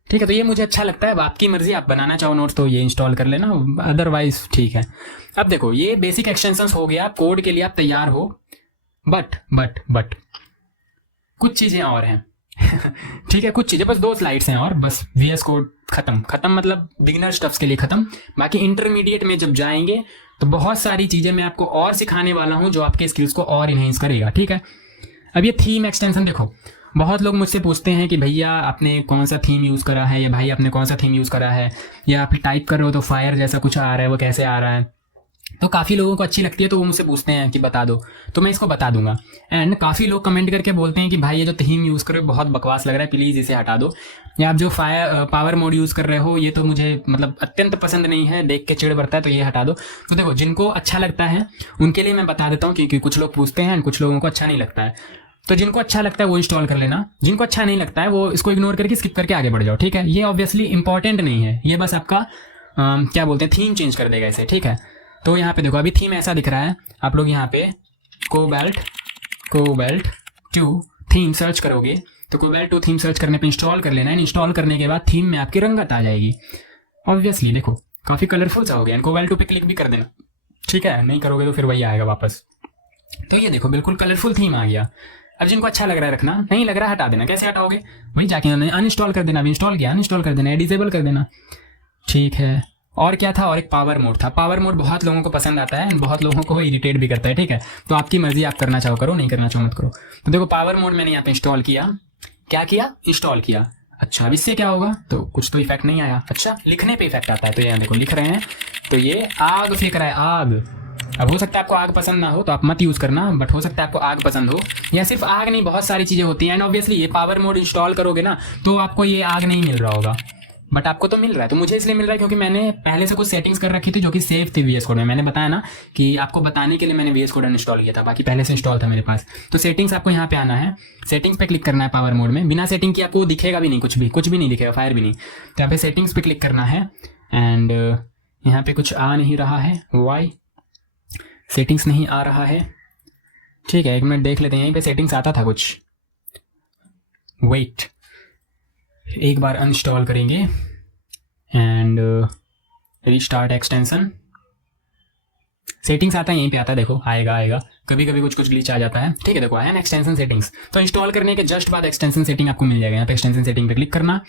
ठीक है तो ये मुझे अच्छा लगता है। अब आपकी मर्जी, आप बनाना चाहो नोट्स तो ये इंस्टॉल कर लेना, अदरवाइज ठीक है। अब देखो ये बेसिक एक्सटेंशंस हो गया, कोड के लिए आप तैयार हो। बट कुछ चीजें और हैं ठीक है कुछ चीजें, बस 2 स्लाइड्स हैं और बस VS कोड खत्म मतलब बिगिनर स्टफ्स के लिए खत्म। बाकी इंटरमीडिएट में जब जाएंगे तो बहुत सारी चीजें मैं आपको और सिखाने वाला हूँ जो आपके स्किल्स को और इनहेंस करेगा। ठीक है अब ये थीम एक्सटेंशन देखो, बहुत लोग मुझसे पूछते हैं कि भैया आपने कौन सा थीम यूज़ करा है, या भाई आपने कौन सा थीम यूज़ करा है, या आप टाइप कर रहे हो तो फायर जैसा कुछ आ रहा है वो कैसे आ रहा है। तो काफ़ी लोगों को अच्छी लगती है तो वो मुझसे पूछते हैं कि बता दो, तो मैं इसको बता दूंगा। एंड काफ़ी लोग कमेंट करके बोलते हैं कि भाई ये जो थीम यूज़ कर रहे हो बहुत बकवास लग रहा है, प्लीज़ इसे हटा दो, या आप जो पावर मोड यूज़ कर रहे हो ये तो मुझे मतलब अत्यंत पसंद नहीं है, देख के चिढ़ बढ़ता है, तो ये हटा दो। तो देखो जिनको अच्छा लगता है उनके लिए मैं बता देता हूँ, क्योंकि कुछ लोग पूछते हैं कुछ लोगों को अच्छा नहीं लगता है। तो जिनको अच्छा लगता है वो इंस्टॉल कर लेना, जिनको अच्छा नहीं लगता है वो इसको इग्नोर करके स्किप करके आगे बढ़ जाओ। ठीक है ये ऑब्वियसली इंपॉर्टेंट नहीं है, ये बस आपका क्या बोलते हैं थीम चेंज कर देगा इसे। ठीक है तो यहाँ पे देखो अभी थीम ऐसा दिख रहा है, आप लोग यहाँ पे कोबाल्ट 2 थीम सर्च करोगे तो कोबाल्ट 2 थीम सर्च करने पे इंस्टॉल कर लेना है। इंस्टॉल करने के बाद थीम में आपकी रंगत आ जाएगी, ऑब्वियसली देखो काफ़ी कलरफुल सा हो गया। कोबाल्ट 2 पे क्लिक भी कर देना, ठीक है नहीं करोगे तो फिर वही आएगा वापस। तो ये देखो बिल्कुल कलरफुल थीम आ गया। अब जिनको अच्छा लग रहा है रखना, नहीं लग रहा हटा देना। कैसे हटाओगे, वही जाके अनइंस्टॉल कर देना, अभी इंस्टॉल किया अनइंस्टॉल कर देना, डिसेबल कर देना। ठीक है और क्या था, और एक पावर मोड था। पावर मोड बहुत लोगों को पसंद आता है, बहुत लोगों को इरिटेट भी करता है। ठीक है तो आपकी मर्जी, आप करना चाहो करो, नहीं करना चाहो मत करो। तो देखो पावर मोड मैंने यहाँ पे इंस्टॉल किया, क्या किया, इंस्टॉल किया। अच्छा अब इससे क्या होगा, तो कुछ तो इफेक्ट नहीं आया। अच्छा लिखने पे इफेक्ट आता है, तो यहाँ देखो लिख रहे हैं तो ये आग फेंक रहा है, आग। अब हो सकता है आपको आग पसंद ना हो तो आप मत यूज़ करना, बट हो सकता है आपको आग पसंद हो, या सिर्फ आग नहीं बहुत सारी चीज़ें होती हैं। एंड ऑब्वियसली ये पावर मोड इंस्टॉल करोगे ना तो आपको ये आग नहीं मिल रहा होगा, बट आपको तो मिल रहा है, तो मुझे इसलिए मिल रहा है क्योंकि मैंने पहले से कुछ सेटिंग्स कर रखी थी जो कि सेव थी VS कोड में। मैंने बताया ना कि आपको बताने के लिए मैंने VS कोड इंस्टॉल किया था, बाकी पहले से इंस्टॉल था मेरे पास। तो सेटिंग्स आपको यहाँ पे आना है, सेटिंग्स पे क्लिक करना है पावर मोड में। बिना सेटिंग की आपको दिखेगा भी नहीं, कुछ भी नहीं दिखेगा, फायर भी नहीं। तो यहाँ पे सेटिंग्स पे क्लिक करना है एंड यहाँ पे कुछ आ नहीं रहा है, वाई सेटिंग्स नहीं आ रहा है। ठीक है, 1 मिनट देख लेते हैं, यहीं पे सेटिंग्स आता था कुछ। वेट, एक बार अनइंस्टॉल करेंगे एंड रिस्टार्ट एक्सटेंशन। सेटिंग्स आता है, यहीं पे आता है, देखो आएगा कभी कभी कुछ ग्लिच आ जाता है। ठीक है, देखो आया ना एक्सटेंशन सेटिंग्स। तो इंस्टॉल करने के जस्ट बाद एक्सटेंशन सेटिंग आपको मिल जाएगा। यहाँ पे एक्सटेंशन सेटिंग पे क्लिक करना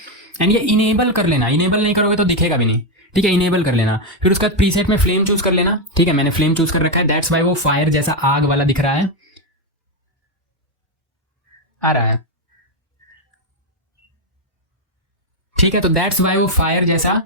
एंड ये इनेबल कर लेना। इनेबल नहीं करोगे तो दिखेगा भी नहीं। ठीक है, इनेबल कर लेना। फिर उसके बाद प्रीसेट में फ्लेम चूज कर लेना। ठीक है, मैंने फ्लेम चूज कर रखा है, दैट्स वाई वो फायर जैसा आग वाला दिख रहा है, आ रहा है। ठीक है, तो दैट्स वाई वो फायर जैसा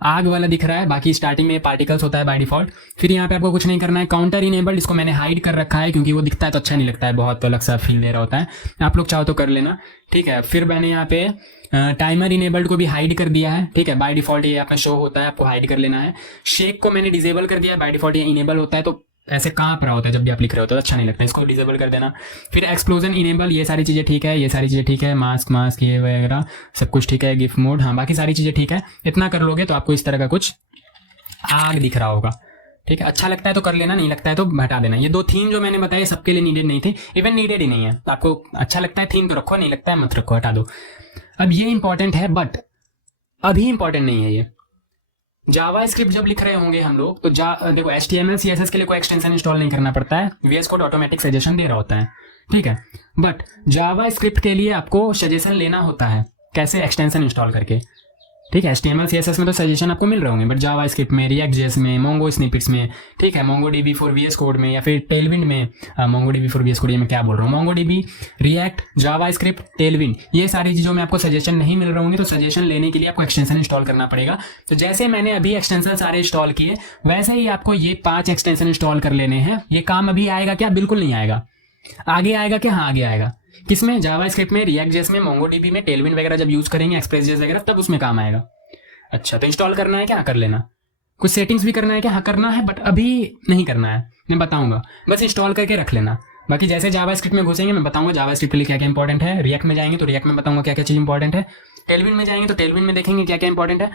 आग वाला दिख रहा है। बाकी स्टार्टिंग में पार्टिकल्स होता है बाय डिफॉल्ट। फिर यहाँ पे आपको कुछ नहीं करना है, काउंटर इनेबल्ड, इसको मैंने हाइड कर रखा है क्योंकि वो दिखता है तो अच्छा नहीं लगता है, बहुत अलग सा फील दे रहा होता है। आप लोग चाहो तो कर लेना। ठीक है, फिर मैंने यहाँ पे टाइमर इनेबल्ड को भी हाइड कर दिया है। ठीक है, बाय डिफॉल्ट ये आपका शो होता है, आपको हाइड कर लेना है। शेक को मैंने डिसेबल कर दिया है, बाय डिफॉल्ट ये इनेबल होता है, तो ऐसे कांप रहा होता है जब भी आप लिख रहे होते हो, तो अच्छा नहीं लगता, इसको डिसेबल कर देना। फिर एक्सप्लोजन इनेबल, ये सारी चीज़ें ठीक है, ये सारी चीज़ें ठीक है, मास्क ये वगैरह सब कुछ ठीक है। गिफ्ट मोड, हाँ बाकी सारी चीज़ें ठीक है। इतना कर लोगे तो आपको इस तरह का कुछ आग दिख रहा होगा। ठीक है, अच्छा लगता है तो कर लेना, नहीं लगता है तो हटा देना। ये 2 थीम जो मैंने बताया सबके लिए नीडेड नहीं थे, इवन नीडेड ही नहीं है। आपको अच्छा लगता है थीम तो रखो, नहीं लगता है मत रखो, हटा दो। अब ये इंपॉर्टेंट है बट अभी इंपॉर्टेंट नहीं है ये। जावा स्क्रिप्ट जब लिख रहे होंगे हम लोग तो देखो HTML CSS के लिए कोई एक्सटेंशन इंस्टॉल नहीं करना पड़ता है, VS कोड ऑटोमेटिक सजेशन दे रहा होता है। ठीक है, बट जावा स्क्रिप्ट के लिए आपको सजेशन लेना होता है, कैसे, एक्सटेंशन इंस्टॉल करके। ठीक है, HTML CSS में तो सजेशन आपको मिल रहे होंगे, बट जावा स्क्रिप्ट में, React.js में, मोंगो स्निपेट्स में, ठीक है, MongoDB फॉर VS कोड में, या फिर टेलविंड में, MongoDB फॉर VS कोड, ये मैं क्या बोल रहा हूँ, MongoDB, React, जावा स्क्रिप्ट, टेलविंड, ये सारी चीज़ों में आपको सजेशन नहीं मिल रहे होंगे, तो सजेशन लेने के लिए आपको एक्सटेंशन इंस्टॉल करना पड़ेगा। तो जैसे मैंने अभी एक्सटेंशन सारे इंस्टॉल किए, वैसे ही आपको ये 5 एक्सटेंशन इंस्टॉल कर लेने हैं। ये काम अभी आएगा क्या? बिल्कुल नहीं आएगा। आगे आएगा क्या? हाँ आगे आएगा। किसमें? जावा स्क्रिप्ट में, React.js में, MongoDB में, टेलविंड वगैरह जब यूज करेंगे, Express.js वगैरह, तब उसमें काम आएगा। अच्छा, तो इंस्टॉल करना है क्या? कर लेना। कुछ सेटिंग्स भी करना है क्या? हाँ करना है, बट अभी नहीं करना है, मैं बताऊंगा। बस इंस्टॉल करके रख लेना। बाकी जैसे जावा स्क्रिप्ट में घुसेंगे मैं बताऊंगा जावा स्क्रिप्ट के लिए क्या क्या इंपॉर्टेंट है। रिएक्ट में जाएंगे तो रिएक्ट में बताऊंगा क्या क्या चीज़ इंपॉर्टेंट है। टेलविंड में जाएंगे तो टेलविंड में देखेंगे क्या क्या इंपॉर्टेंट है।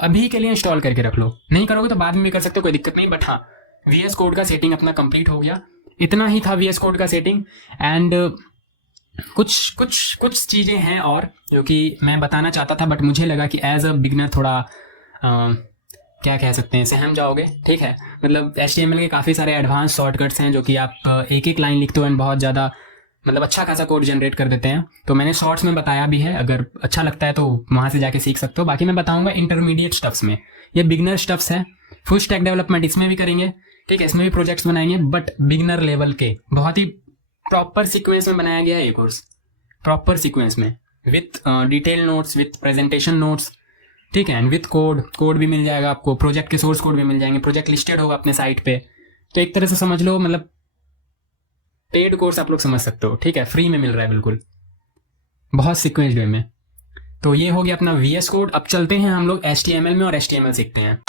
अभी के लिए इंस्टॉल करके रख लो, नहीं करोगे तो बाद में भी कर सकते हो, कोई दिक्कत नहीं। बट हाँ, VS कोड का सेटिंग अपना कंप्लीट हो गया। इतना ही था VS कोड का सेटिंग। एंड कुछ चीज़ें हैं और जो कि मैं बताना चाहता था, बट मुझे लगा कि एज अ बिगनर थोड़ा क्या कह सकते हैं, सहम जाओगे। ठीक है, मतलब HTML के काफ़ी सारे एडवांस शॉर्टकट्स हैं जो कि आप एक एक लाइन लिखते हो एंड बहुत ज़्यादा मतलब अच्छा खासा कोड जनरेट कर देते हैं। तो मैंने शॉर्ट्स में बताया भी है, अगर अच्छा लगता है तो वहाँ से जाके सीख सकते हो। बाकी मैं बताऊंगा इंटरमीडिएट स्टफ्स में, ये बिगनर स्टफ्स है। फुल स्टैक डेवलपमेंट इसमें भी करेंगे, ठीक है, इसमें भी प्रोजेक्ट्स बनाएंगे, बट बिगनर लेवल के बहुत ही प्रॉपर सीक्वेंस में बनाया गया है ये कोर्स, प्रॉपर सीक्वेंस में, with detail notes, with presentation notes, ठीक है, एंड विथ कोड भी मिल जाएगा आपको, प्रोजेक्ट के सोर्स कोड भी मिल जाएंगे, प्रोजेक्ट लिस्टेड होगा अपने साइट पे। तो एक तरह से समझ लो, मतलब पेड कोर्स आप लोग समझ सकते हो। ठीक है, फ्री में मिल रहा है बिल्कुल, बहुत सीक्वेंस वे में। तो ये हो गया अपना VS कोड। अब चलते हैं हम लोग HTML में और HTML सीखते हैं।